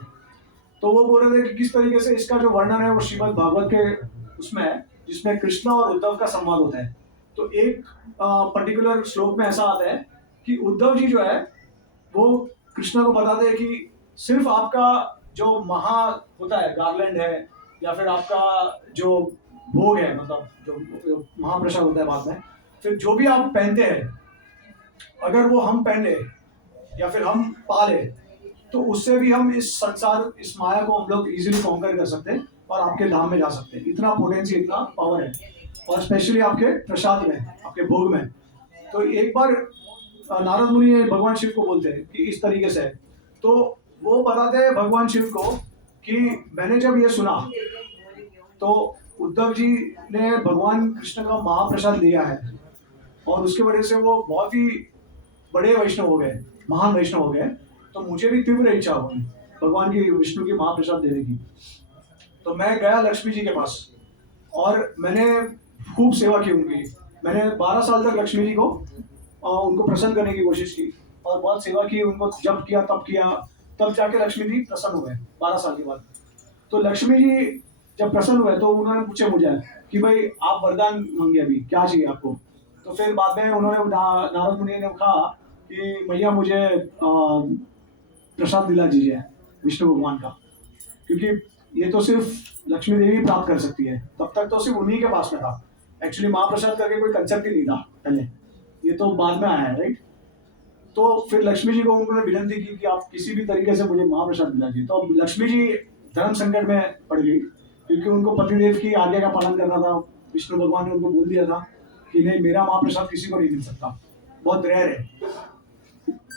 तो वो बोल रहे थे कि किस तरीके से इसका जो वर्णन है वो श्रीमद् भागवत के उसमें है, जिसमें कृष्ण और उद्धव का संवाद होता है। तो एक पर्टिकुलर श्लोक में ऐसा आता है कि उद्धव जी जो है वो कृष्ण को बताते हैं कि सिर्फ आपका जो महा होता है गार्लैंड है या फिर आपका जो भोग है, मतलब जो महाप्रसाद होता है बाद में, फिर जो भी आप पहनते हैं अगर वो हम पहन ले या फिर हम पा ले तो उससे भी हम इस संसार, इस माया को हम लोग इजीली कॉन्कर कर सकते हैं और आपके धाम में जा सकते हैं। इतना पोटेंसी, इतना पावर है, और स्पेशली आपके प्रसाद में, आपके भोग में। तो एक बार नारद मुनि भगवान शिव को बोलते हैं कि इस तरीके से, तो वो बताते हैं भगवान शिव को कि मैंने जब ये सुना तो उद्धव जी ने भगवान कृष्ण का महाप्रसाद लिया है और उसके वजह से वो बहुत ही बड़े वैष्णव हो गए, महान वैष्णव हो गए। तो मुझे भी तीव्र इच्छा हुई भगवान की, विष्णु की महाप्रसाद देने की। तो मैं गया लक्ष्मी जी के पास और मैंने खूब सेवा की उनकी। मैंने 12 साल तक लक्ष्मी जी को उनको प्रसन्न करने की कोशिश की और बहुत सेवा की, उनको जब किया तब जाके लक्ष्मी जी प्रसन्न हुए 12 साल के बाद। तो लक्ष्मी जी जब प्रसन्न हुए तो उन्होंने पूछे मुझे कि भाई आप वरदान मांगे, अभी क्या चाहिए आपको। तो फिर बाद में उन्होंने नारद मुनि ने कहा कि मैया मुझे प्रसाद दिला दीजिए विष्णु भगवान का, क्योंकि ये तो सिर्फ लक्ष्मी देवी प्राप्त कर सकती है। तब तक तो सिर्फ उन्हीं के पास में था, एक्चुअली महाप्रसाद करके कोई कंसेप्ट ही नहीं था पहले, ये तो बाद में आया है, राइट। तो फिर लक्ष्मी जी को उन्होंने विनती की कि आप किसी भी तरीके से मुझे महाप्रसाद दिला दीजिए। तो अब लक्ष्मी जी धर्म संकट में पड़ गई, क्योंकि उनको पतिदेव की आज्ञा का पालन करना था। विष्णु भगवान ने उनको बोल दिया था कि नहीं, मेरा महाप्रसाद किसी को नहीं मिल सकता, बहुत रेयर है।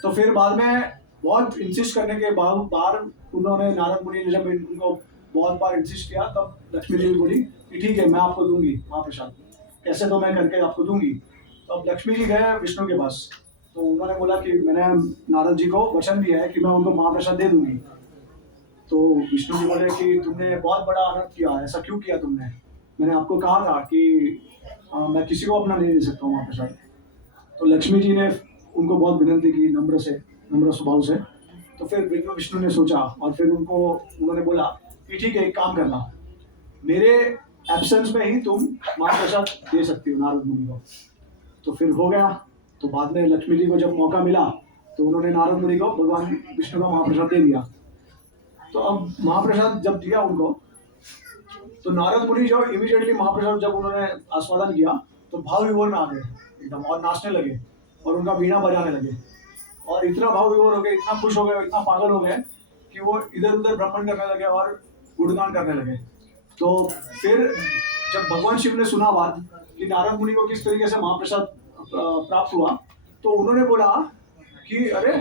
तो फिर बाद में बहुत इंसिस्ट करने के बाद उन्होंने, नारद मुनि ने जब उनको बहुत बार इंसिस्ट किया, तब लक्ष्मी देवी बोली कि ठीक है मैं आपको दूंगी महाप्रसाद, कैसे तो मैं करके आपको दूंगी। तो अब लक्ष्मी जी गए विष्णु के पास, तो उन्होंने बोला कि मैंने नारद जी को वचन दिया है कि मैं उनको महाप्रसाद दे दूंगी। तो विष्णु जी बोले कि तुमने बहुत बड़ा अनर्थ किया, ऐसा क्यों किया तुमने, मैंने आपको कहा था कि मैं किसी को अपना नहीं दे सकता हूँ महाप्रसाद। तो लक्ष्मी जी ने उनको बहुत विनती की नम्र स्वभाव से। तो फिर विष्णु ने सोचा और फिर उन्होंने बोला कि ठीक है एक काम करना, मेरे एब्सेंस में ही तुम महाप्रसाद दे सकती हो नारद मुनि को। तो फिर हो गया। तो बाद में लक्ष्मी जी को जब मौका मिला तो उन्होंने नारद मुनि को भगवान विष्णु का महाप्रसाद दे दिया। तो अब महाप्रसाद जब दिया उनको, तो नारद मुनि जो इमीडिएटली महाप्रसाद जब उन्होंने आस्वादन किया तो भाव विभोर में आ गए एकदम, और नाचने लगे और उनका वीणा बजाने लगे, और इतना भाव विभोर हो गए, इतना खुश हो गए, इतना पागल हो गए कि वो इधर उधर भ्रमण करने लगे और गुणगान करने लगे। तो फिर जब भगवान शिव ने सुना बात कि नारद मुनि को किस तरीके से महाप्रसाद प्राप्त हुआ, तो उन्होंने बोला कि अरे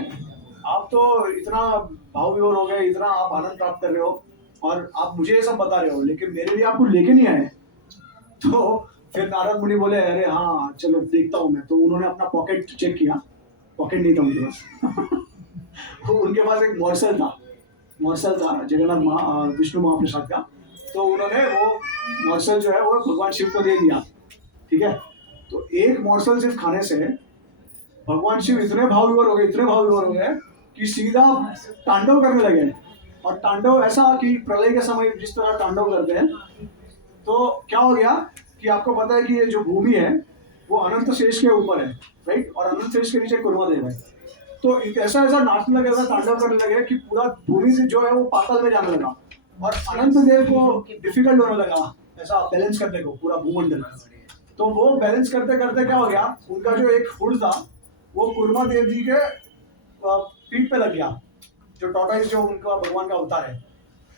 आप तो इतना भाव विभोर हो गए, इतना आप आनंद प्राप्त कर रहे हो और आप मुझे ये सब बता रहे हो, लेकिन मेरे लिए आपको लेके नहीं आए। तो फिर नारद मुनि बोले अरे हाँ चलो देखता हूँ मैं। तो उन्होंने अपना पॉकेट चेक किया, पॉकेट नहीं था उनके पास तो उनके पास एक मॉर्सल था जगन्नाथ विष्णु महाप्रसाद का। तो उन्होंने वो मॉर्सल जो है वो भगवान शिव को दे दिया, ठीक है। तो एक मॉर्सल सिर्फ खाने से भगवान शिव इतने भाव विभोर हो गए, इतने भाव विभोर हो गए कि सीधा तांडव करने लगे। और तांडव ऐसा कि प्रलय के समय जिस तरह तांडव करते हैं, तो क्या हो गया कि आपको पता है कि ये जो भूमि है वो अनंत शेष के ऊपर है, राइट, और अनंत शेष के नीचे कुर्मादेव है। तो ऐसा ऐसा नाचने लगे, ऐसा तांडव करने लगे कि पूरा भूमि से जो है वो पाताल में जाने लगा, और अनंत देव को डिफिकल्ट होने लगा ऐसा बैलेंस करने को पूरा भूमंडल। तो वो बैलेंस करते करते क्या हो गया, उनका जो एक फुल था वो कुर्मा देव जी के पीठ पे लग गया, जो टॉर्टोइस जो उनका भगवान का अवतार है।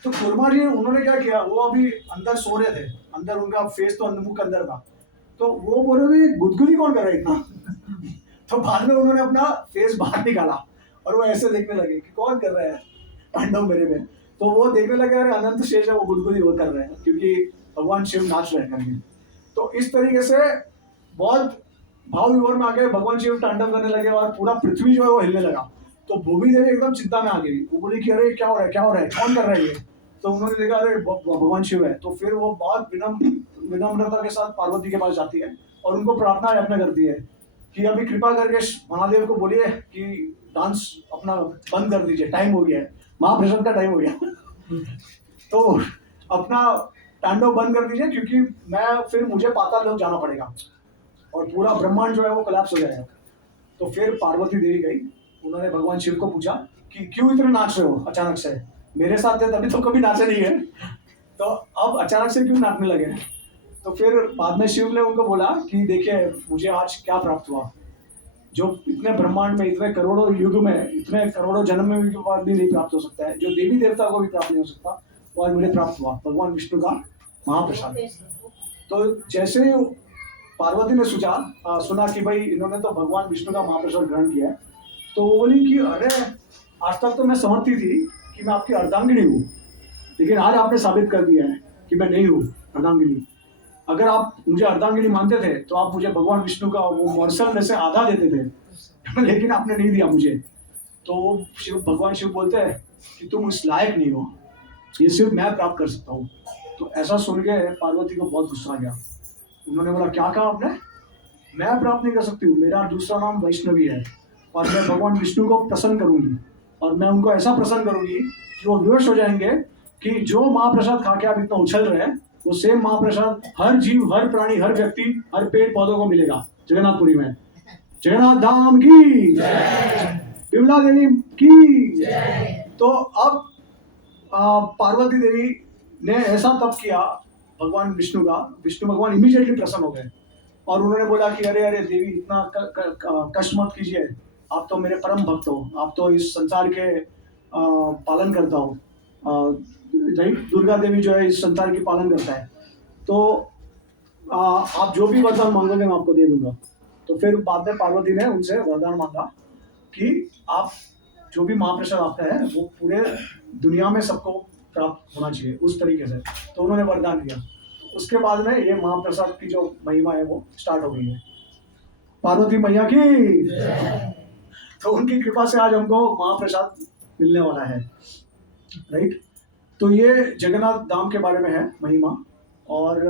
तो कुर्मा जी उन्होंने क्या किया, वो अभी अंदर सो रहे थे, अंदर उनका फेस तो मुख अंदर था, तो वो बोल रहे थे गुदगुदी कौन कर रहा है इतना। तो बाद में उन्होंने अपना फेस बाहर निकाला और वो ऐसे देखने लगे कि कौन कर रहा है तांडव मेरे में। तो वो देखने लगे अरे अनंत शेष है, वो गुदगुदी वो कर रहे हैं क्योंकि भगवान शिव नाच रहे हैं करके। तो इस तरीके से बहुत भाव विभोर में आके भगवान शिव तांडव करने लगे और पूरा पृथ्वी जो है वो हिलने लगा। तो भूमि देवी एकदम चिंता में आ गई, वो बोली कि अरे क्या हो रहा है, क्या हो रहा है, कौन कर रहा है ये। तो उन्होंने देखा अरे भगवान शिव है। तो फिर वो बहुत विनम्रता के साथ पार्वती के पास जाती है और उनको प्रार्थना याचना करती है कि अभी कृपा करके महादेव को बोलिए कि डांस अपना बंद कर दीजिए, टाइम हो गया है, महाप्रसाद का टाइम हो गया। तो अपना तांडव बंद कर दीजिए क्योंकि मैं फिर मुझे पाताल लोक जाना पड़ेगा और पूरा ब्रह्मांड जो है वो कोलैप्स हो जाएगा। तो फिर पार्वती देवी गई, उन्होंने भगवान शिव को पूछा कि क्यों इतने नाच रहे हो अचानक से, मेरे साथ थे तभी तो कभी नाचे नहीं है, तो अब अचानक से क्यों नाचने लगे। तो फिर बाद में शिव ने उनको बोला कि देखिए मुझे आज क्या प्राप्त हुआ, जो इतने ब्रह्मांड में इतने करोड़ों युग में इतने करोड़ों जन्म में भी नहीं प्राप्त हो सकता है, जो देवी देवता को भी प्राप्त नहीं हो सकता, वो आज मुझे प्राप्त हुआ, भगवान विष्णु का महाप्रसाद। तो जैसे पार्वती ने सुना कि भाई इन्होंने तो भगवान विष्णु का महाप्रसाद ग्रहण किया है, तो वो बोली कि अरे आज तक तो मैं समझती थी कि मैं आपकी अर्धांगिनी हूँ, लेकिन आज आपने साबित कर दिया है कि मैं नहीं हूँ अर्धांगिनी। अगर आप मुझे अर्धांगिनी मानते थे तो आप मुझे भगवान विष्णु का वो मॉर्सल में से आधा देते थे लेकिन आपने नहीं दिया मुझे। तो भगवान शिव बोलते हैं कि तुम उस लायक नहीं हो, ये सिर्फ मैं प्राप्त कर सकता हूँ। तो ऐसा सुन के पार्वती को बहुत गुस्सा आ गया। उन्होंने बोला क्या कहा आपने, मैं प्राप्त नहीं कर सकती हूँ, मेरा दूसरा नाम वैष्णवी है और मैं भगवान विष्णु को प्रसन्न करूंगी और मैं उनको ऐसा प्रसन्न करूंगी कि वो विवश हो जाएंगे कि जो महाप्रसाद खा के आप इतना उछल रहे हैं वो सेम महाप्रसाद हर जीव, हर प्राणी, हर व्यक्ति, हर पेड़ पौधों को मिलेगा जगन्नाथपुरी में। जगन्नाथ धाम की, विमला देवी की। तो अब पार्वती देवी ने ऐसा तप किया भगवान विष्णु का, विष्णु भगवान इमीडिएटली प्रसन्न हो गए और उन्होंने बोला कि अरे अरे देवी इतना कष्ट मत कीजिए, आप तो मेरे परम भक्त हो, आप तो इस संसार के पालन करता हो। दुर्गा देवी जो है इस संसार की पालन करता है, तो आप जो भी वरदान मांगोगे मैं आपको दे दूंगा। तो फिर बाद में पार्वती ने उनसे वरदान मांगा कि आप जो भी महाप्रसाद आपका है वो पूरे दुनिया में सबको प्राप्त होना चाहिए उस तरीके से। तो उन्होंने वरदान दिया। उसके बाद में ये महाप्रसाद की जो महिमा है वो स्टार्ट हो गई है। पार्वती मैया की। तो उनकी कृपा से आज हमको महाप्रसाद मिलने वाला है, राइट। तो ये जगन्नाथ धाम के बारे में है महिमा। और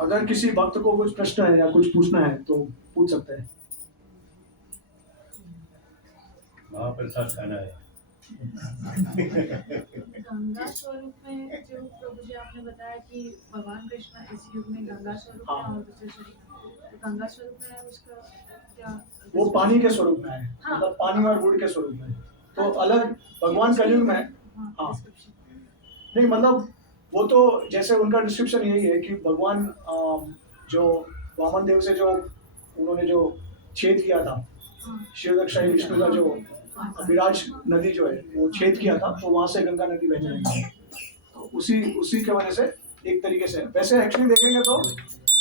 अगर किसी भक्त को कुछ प्रश्न है या कुछ पूछना है तो पूछ सकते हैं। महाप्रसाद खाना है। गंगा स्वरूप में जो प्रभु जी आपने बताया कि भगवान कृष्ण इस युग में गंगा स्वरूप हाँ। है और दूसरे स्वरूप में, तो गंगा स्वरूप में है उसका क्या, वो पानी के स्वरूप में है, हाँ। मतलब पानी और गुड़ के स्वरूप में। तो अलग भगवान कलयुग में हाँ। description। नहीं मतलब वो तो जैसे उनका डिस्क्रिप्शन यही है कि भगवान जो वामन देव से जो उन्होंने जो छेद किया था, शिव दक्षाई विष्णु का जो विराज नदी जो है वो छेद किया था, तो वहां से गंगा नदी बहने लगी। तो उसी के वजह से एक तरीके से वैसे एक्चुअली देखेंगे तो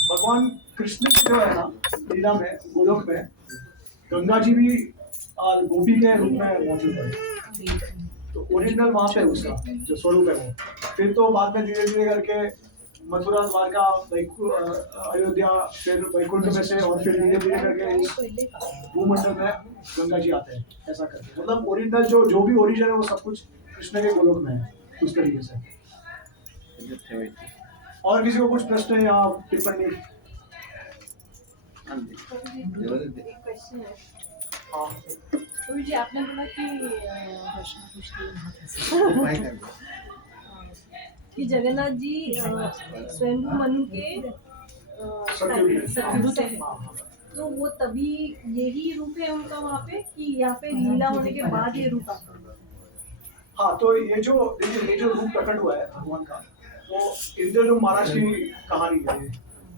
भगवान कृष्ण जो है ना लीला में गोलोक में गंगा जी भी गोपी के रूप में मौजूद है। तो ओरिजिनल वहां पे उसका जो स्वरूप है वो, फिर तो बाद में धीरे धीरे करके मथुरा, द्वारका, अयोध्या, फिर वैकुंठ में से और फिर धीरे धीरे करके इस भूमंडल में गंगा जी आते हैं। ऐसा करके मतलब ओरिजिनल जो भी ओरिजिन है वो सब कुछ कृष्ण के गोलोक में है उस तरीके से। और किसी को कुछ प्रश्न या टिप्पणी? हाँ जी। एक क्वेश्चन है हाँ प्रभु जी, आपने बोला कि कि जगन्नाथ जी स्वयंभू मनु के सतयुग से है, तो वो तभी यही रूप है उनका वहाँ पे, कि यहाँ पे लीला होने के बाद ये रूप आता है? हाँ, तो ये जो देखिए, ये जो रूप प्रकट हुआ है भगवान का, वो इंद्रद्युम्न महाराज की कहानी है,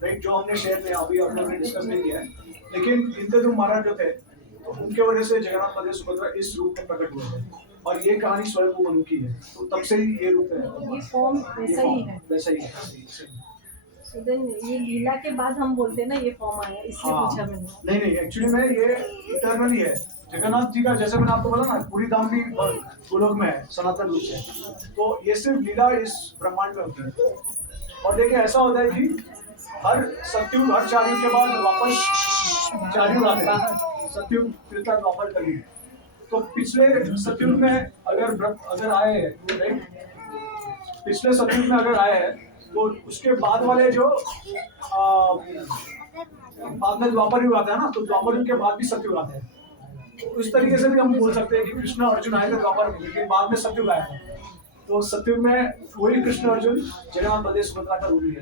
राइट, जो हमने शेयर में अभी आप लोगों ने डिस्कस नहीं किया है। लेकिन इंद्रद्युम्न महाराज जो थे, तो उनके वजह से जगन्नाथ बलदेव सुभद्रा इस रूप में प्रकट हुए थे, और ये कहानी स्वयंभू मनु की है, तो तब से ही ये रूप है, ये फॉर्म वैसा ही है। वैसा ही है। So then ये लीला के बाद हम बोलते हैं ना ये फॉर्म आया, इसलिए हाँ, पूछा मैंने। नहीं नहीं, एक्चुअली में ये इटर्नली है। जगन्नाथ जी का, जैसे मैंने आपको बोला ना, पूरी धाम भी गोलोक में है सनातन रूप से, तो ये सिर्फ लीला इस ब्रह्मांड में होती है। और देखिए, ऐसा होता है कि हर सतयुग, हर 4 युग के बाद वापस 4 युग आते हैं, सतयुग त्रेता द्वापर कलयुग। तो पिछले सतयुग में अगर आए हैं, राइट, पिछले सतयुग में अगर आए हैं, तो उसके बाद वाले जो बाद में द्वापर युग आता है ना, तो द्वापर युग के बाद भी सतयुग आते हैं। तो इस तरीके से भी हम बोल सकते हैं कि कृष्ण अर्जुन आए थे द्वापर में, लेकिन बाद में सतयुग आया था। तो सतयुग में वही कृष्ण अर्जुन जगन्नाथ बलदेव सुभद्रा का रूप लिया।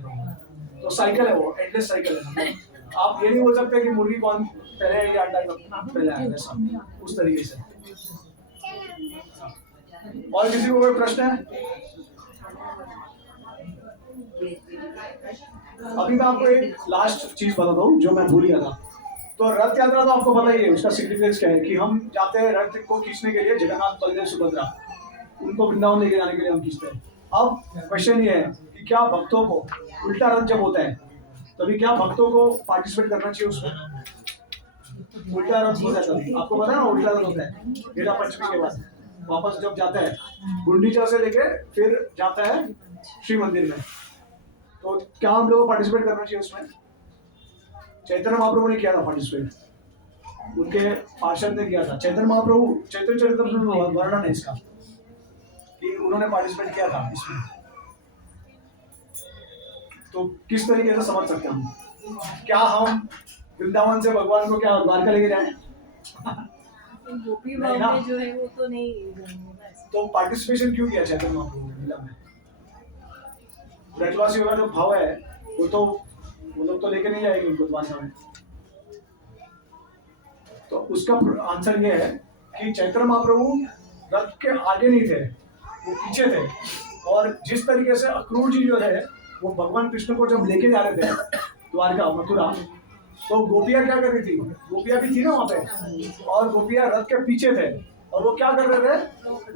तो साइकिल है, वो एंडलेस साइकिल है। आप ये नहीं बोल सकते कि मुर्गी कौन पहले है या अंडा पहले आया, ऐसा उस तरीके से। और किसी को कोई प्रश्न है? अभी मैं आपको एक लास्ट चीज बताता हूँ जो मैं भूल गया था। तो रथ यात्रा तो आपको पता ही है, उसका सिग्निफिकेंस क्या है, कि हम जाते हैं रथ को खींचने के लिए, जगन्नाथ बलदेव सुभद्रा, उनको वृंदावन लेके जाने के लिए हम खींचते हैं। अब क्वेश्चन ये है कि क्या भक्तों को उल्टा रथ जब होता है, तभी क्या भक्तों को पार्टिसिपेट करना चाहिए उसमें? उल्टा रथ होता है तभी, आपको पता है ना, उल्टा रथ होता है मेरा पंचमी के बाद, वापस जब जाता है गुंडीचा से लेके फिर जाता है श्री मंदिर में, तो क्या हम लोगों को पार्टिसिपेट करना चाहिए उसमें? चैतन्य महाप्रभु ने किया था पार्टिसिपेट, उनके पार्षद ने किया था। चैतन्य महाप्रभु, चैतन्य चरितामृत में वर्णन है इसका कि उन्होंने पार्टिसिपेट किया था इसमें। तो किस तरीके से समझ सकते हैं हम? क्या हम वृंदावन से भगवान को क्या द्वारका लेके जाएं? गोपी भाव में जो है वो तो नहीं। तो पार्टिसिपेशन क्यों किया चैतन्य महाप्रभु ने लीला में? ब्रजवासियों का जो भाव है, वो लोग तो लेके नहीं जाएंगे उनको द्वारका में। तो उसका आंसर ये है कि चैतन्य महाप्रभु रथ के आगे नहीं थे, वो पीछे थे। और जिस तरीके से अक्रूर जी जो है, वो भगवान कृष्ण को जब लेके जा रहे थे द्वारका मथुरा, तो गोपियां क्या कर रही थी? गोपियां भी थी ना वहां पे, और गोपियां रथ के पीछे थे, और वो क्या कर रहे थे?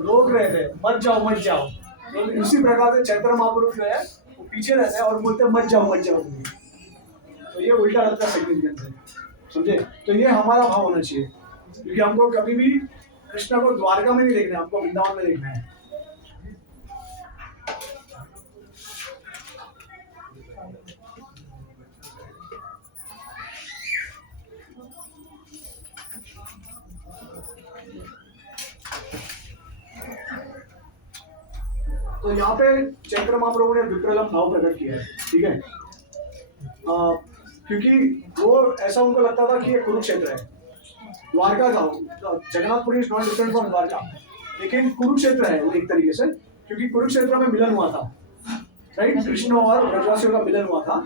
रोक रहे थे, मत जाओ मत जाओ। तो इसी प्रकार से चैतन्य महाप्रभु जो है वो पीछे रहते हैं और बोलते मत जाओ मत जाओ। तो ये उल्टा रथ का सिग्निफिकेंस है, समझे? तो ये हमारा भाव होना चाहिए, क्योंकि हमको कभी भी कृष्ण को द्वारका में नहीं देखना है, हमको वृंदावन में देखना है। तो यहाँ पे चैतन्य महाप्रभु ने विप्रलम भाव प्रकट किया है, ठीक है? क्योंकि वो ऐसा उनको लगता था कि ये कुरुक्षेत्र है, द्वारका था, Jagannathpuri is not different from Dwarka, लेकिन कुरुक्षेत्र है वो एक तरीके से, क्योंकि कुरुक्षेत्र में मिलन हुआ था, राइट, कृष्ण और ब्रजवासियों का मिलन हुआ था।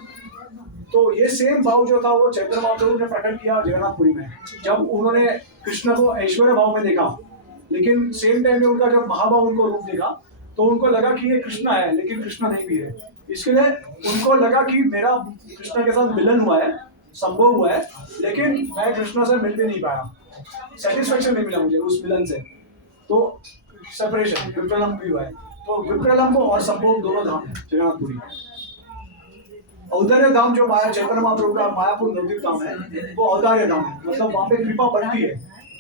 तो ये सेम भाव जो था वो चैतन्य महाप्रभु ने प्रकट किया जगन्नाथपुरी में, जब उन्होंने कृष्ण को ऐश्वर्य भाव में देखा, लेकिन सेम टाइम में उनका जब महाभाव उनको रूप देखा, तो उनको लगा कि ये कृष्ण है, लेकिन कृष्ण नहीं भी है। इसके लिए उनको लगा कि मेरा कृष्ण के साथ मिलन हुआ है, संभव हुआ है, लेकिन मैं कृष्ण से मिल भी नहीं पाया, सेटिस्फेक्शन नहीं मिला मुझे उस मिलन से। तो सेपरेशन, विप्रलंब भी हुआ है। तो विप्रलंब और संभोग दोनों धाम है जगन्नाथपुरी। औदार्य धाम जो माया चैतन्य महाप्रभु का मायापुर नवद्वीप धाम है, वो औदार्य धाम है, मतलब वहाँ पे कृपा बढ़ती है,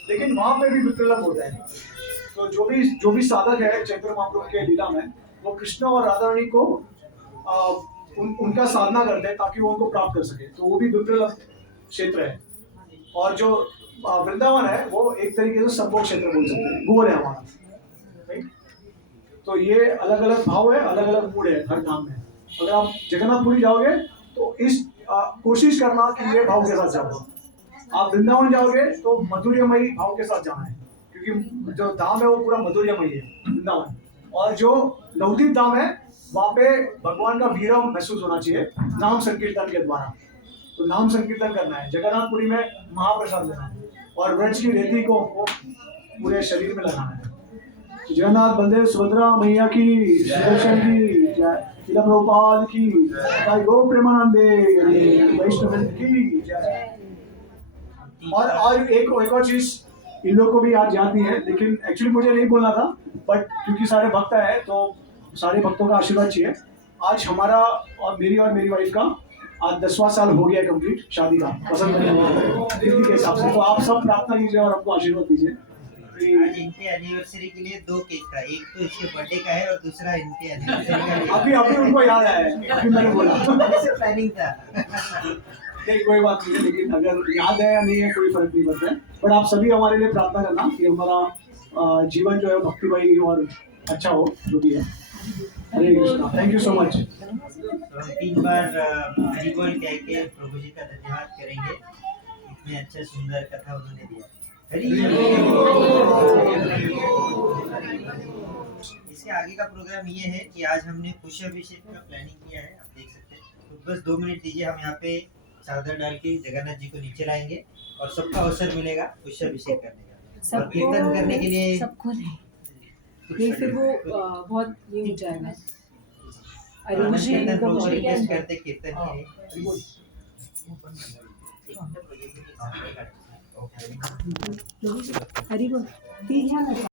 लेकिन वहाँ पे भी विप्रलंब होता है। तो जो भी साधक है चैतन्य महाप्रभु के लीला में, वो कृष्ण और राधा रानी को उनका साधना करते हैं ताकि वो उनको प्राप्त कर सके, तो वो भी विप्रलंब क्षेत्र है। और जो वृंदावन है वो एक तरीके से संभोग क्षेत्र बोल सकते हैं, गोल है हमारा, राइट? तो ये अलग अलग भाव है, अलग अलग मूड है हर धाम में। अगर आप जगन्नाथपुरी जाओगे तो इस कोशिश करना कि ये भाव के साथ जाओ। आप वृंदावन जाओगे तो मधुर्यमयी भाव के साथ जाना है, क्योंकि जो धाम है वो पूरा मधुर्यमयी है वृंदावन। और जो नवदीप धाम है वहाँ पे भगवान का विरह महसूस होना चाहिए नाम संकीर्तन के द्वारा। तो नाम संकीर्तन करना है। जगन्नाथपुरी में महाप्रसाद लेना है और व्रज की रेती को पूरे शरीर में लगाना है। जगन्नाथ बलदेव सुभद्रा मैया की, सुदर्शन की जय, शिला प्रभुपाद की जय, गो प्रेमानंदे वैष्णव की जय। और एक और चीज इन लोग को भी याद याद नहीं है, लेकिन एक्चुअली मुझे नहीं बोलना था, बट क्योंकि सारे भक्त हैं तो सारे भक्तों का आशीर्वाद चाहिए। आज हमारा और मेरी वाइफ का आज 10वां साल हो गया कंप्लीट शादी का, पसंद के हिसाब से। तो आप सब प्रार्थना कीजिए और आपको आशीर्वाद दीजिए। आज इनके एनिवर्सरी के लिए 2 केक था, एक तो इसके बर्थडे का है और दूसरा इनके एनिवर्सरी का। अभी उनको याद आया है, अभी मैंने बोला ऐसे प्लानिंग था। नहीं कोई बात नहीं है, लेकिन अगर याद है या नहीं है कोई फर्क नहीं पड़ता है। बट आप सभी हमारे लिए प्रार्थना करना कि हमारा जीवन जो है भक्तिमय और अच्छा हो, जो भी है। Hare Krishna. Thank you so much. तो हम 3 बार हरि बोल कह के प्रभु जी का धन्यवाद करेंगे, इतने अच्छा सुंदर कथा उन्होंने दिया। हरि इसके आगे का प्रोग्राम ये है कि आज हमने पुष्पाभिषेक का प्लानिंग किया है, आप देख सकते हैं। तो बस 2 मिनट दीजिए, हम यहाँ पे चादर डाल के जगन्नाथ जी को नीचे लाएंगे और सबका अवसर मिलेगा पुष्पाभिषेक करने का। और कीर्तन करने के लिए सबको नहीं, फिर वो बहुत ये हो जाएगा। आनंद कीर्तन प्रभु जी रिक्वेस्ट करते कीर्तन के लिए। हरि बोल।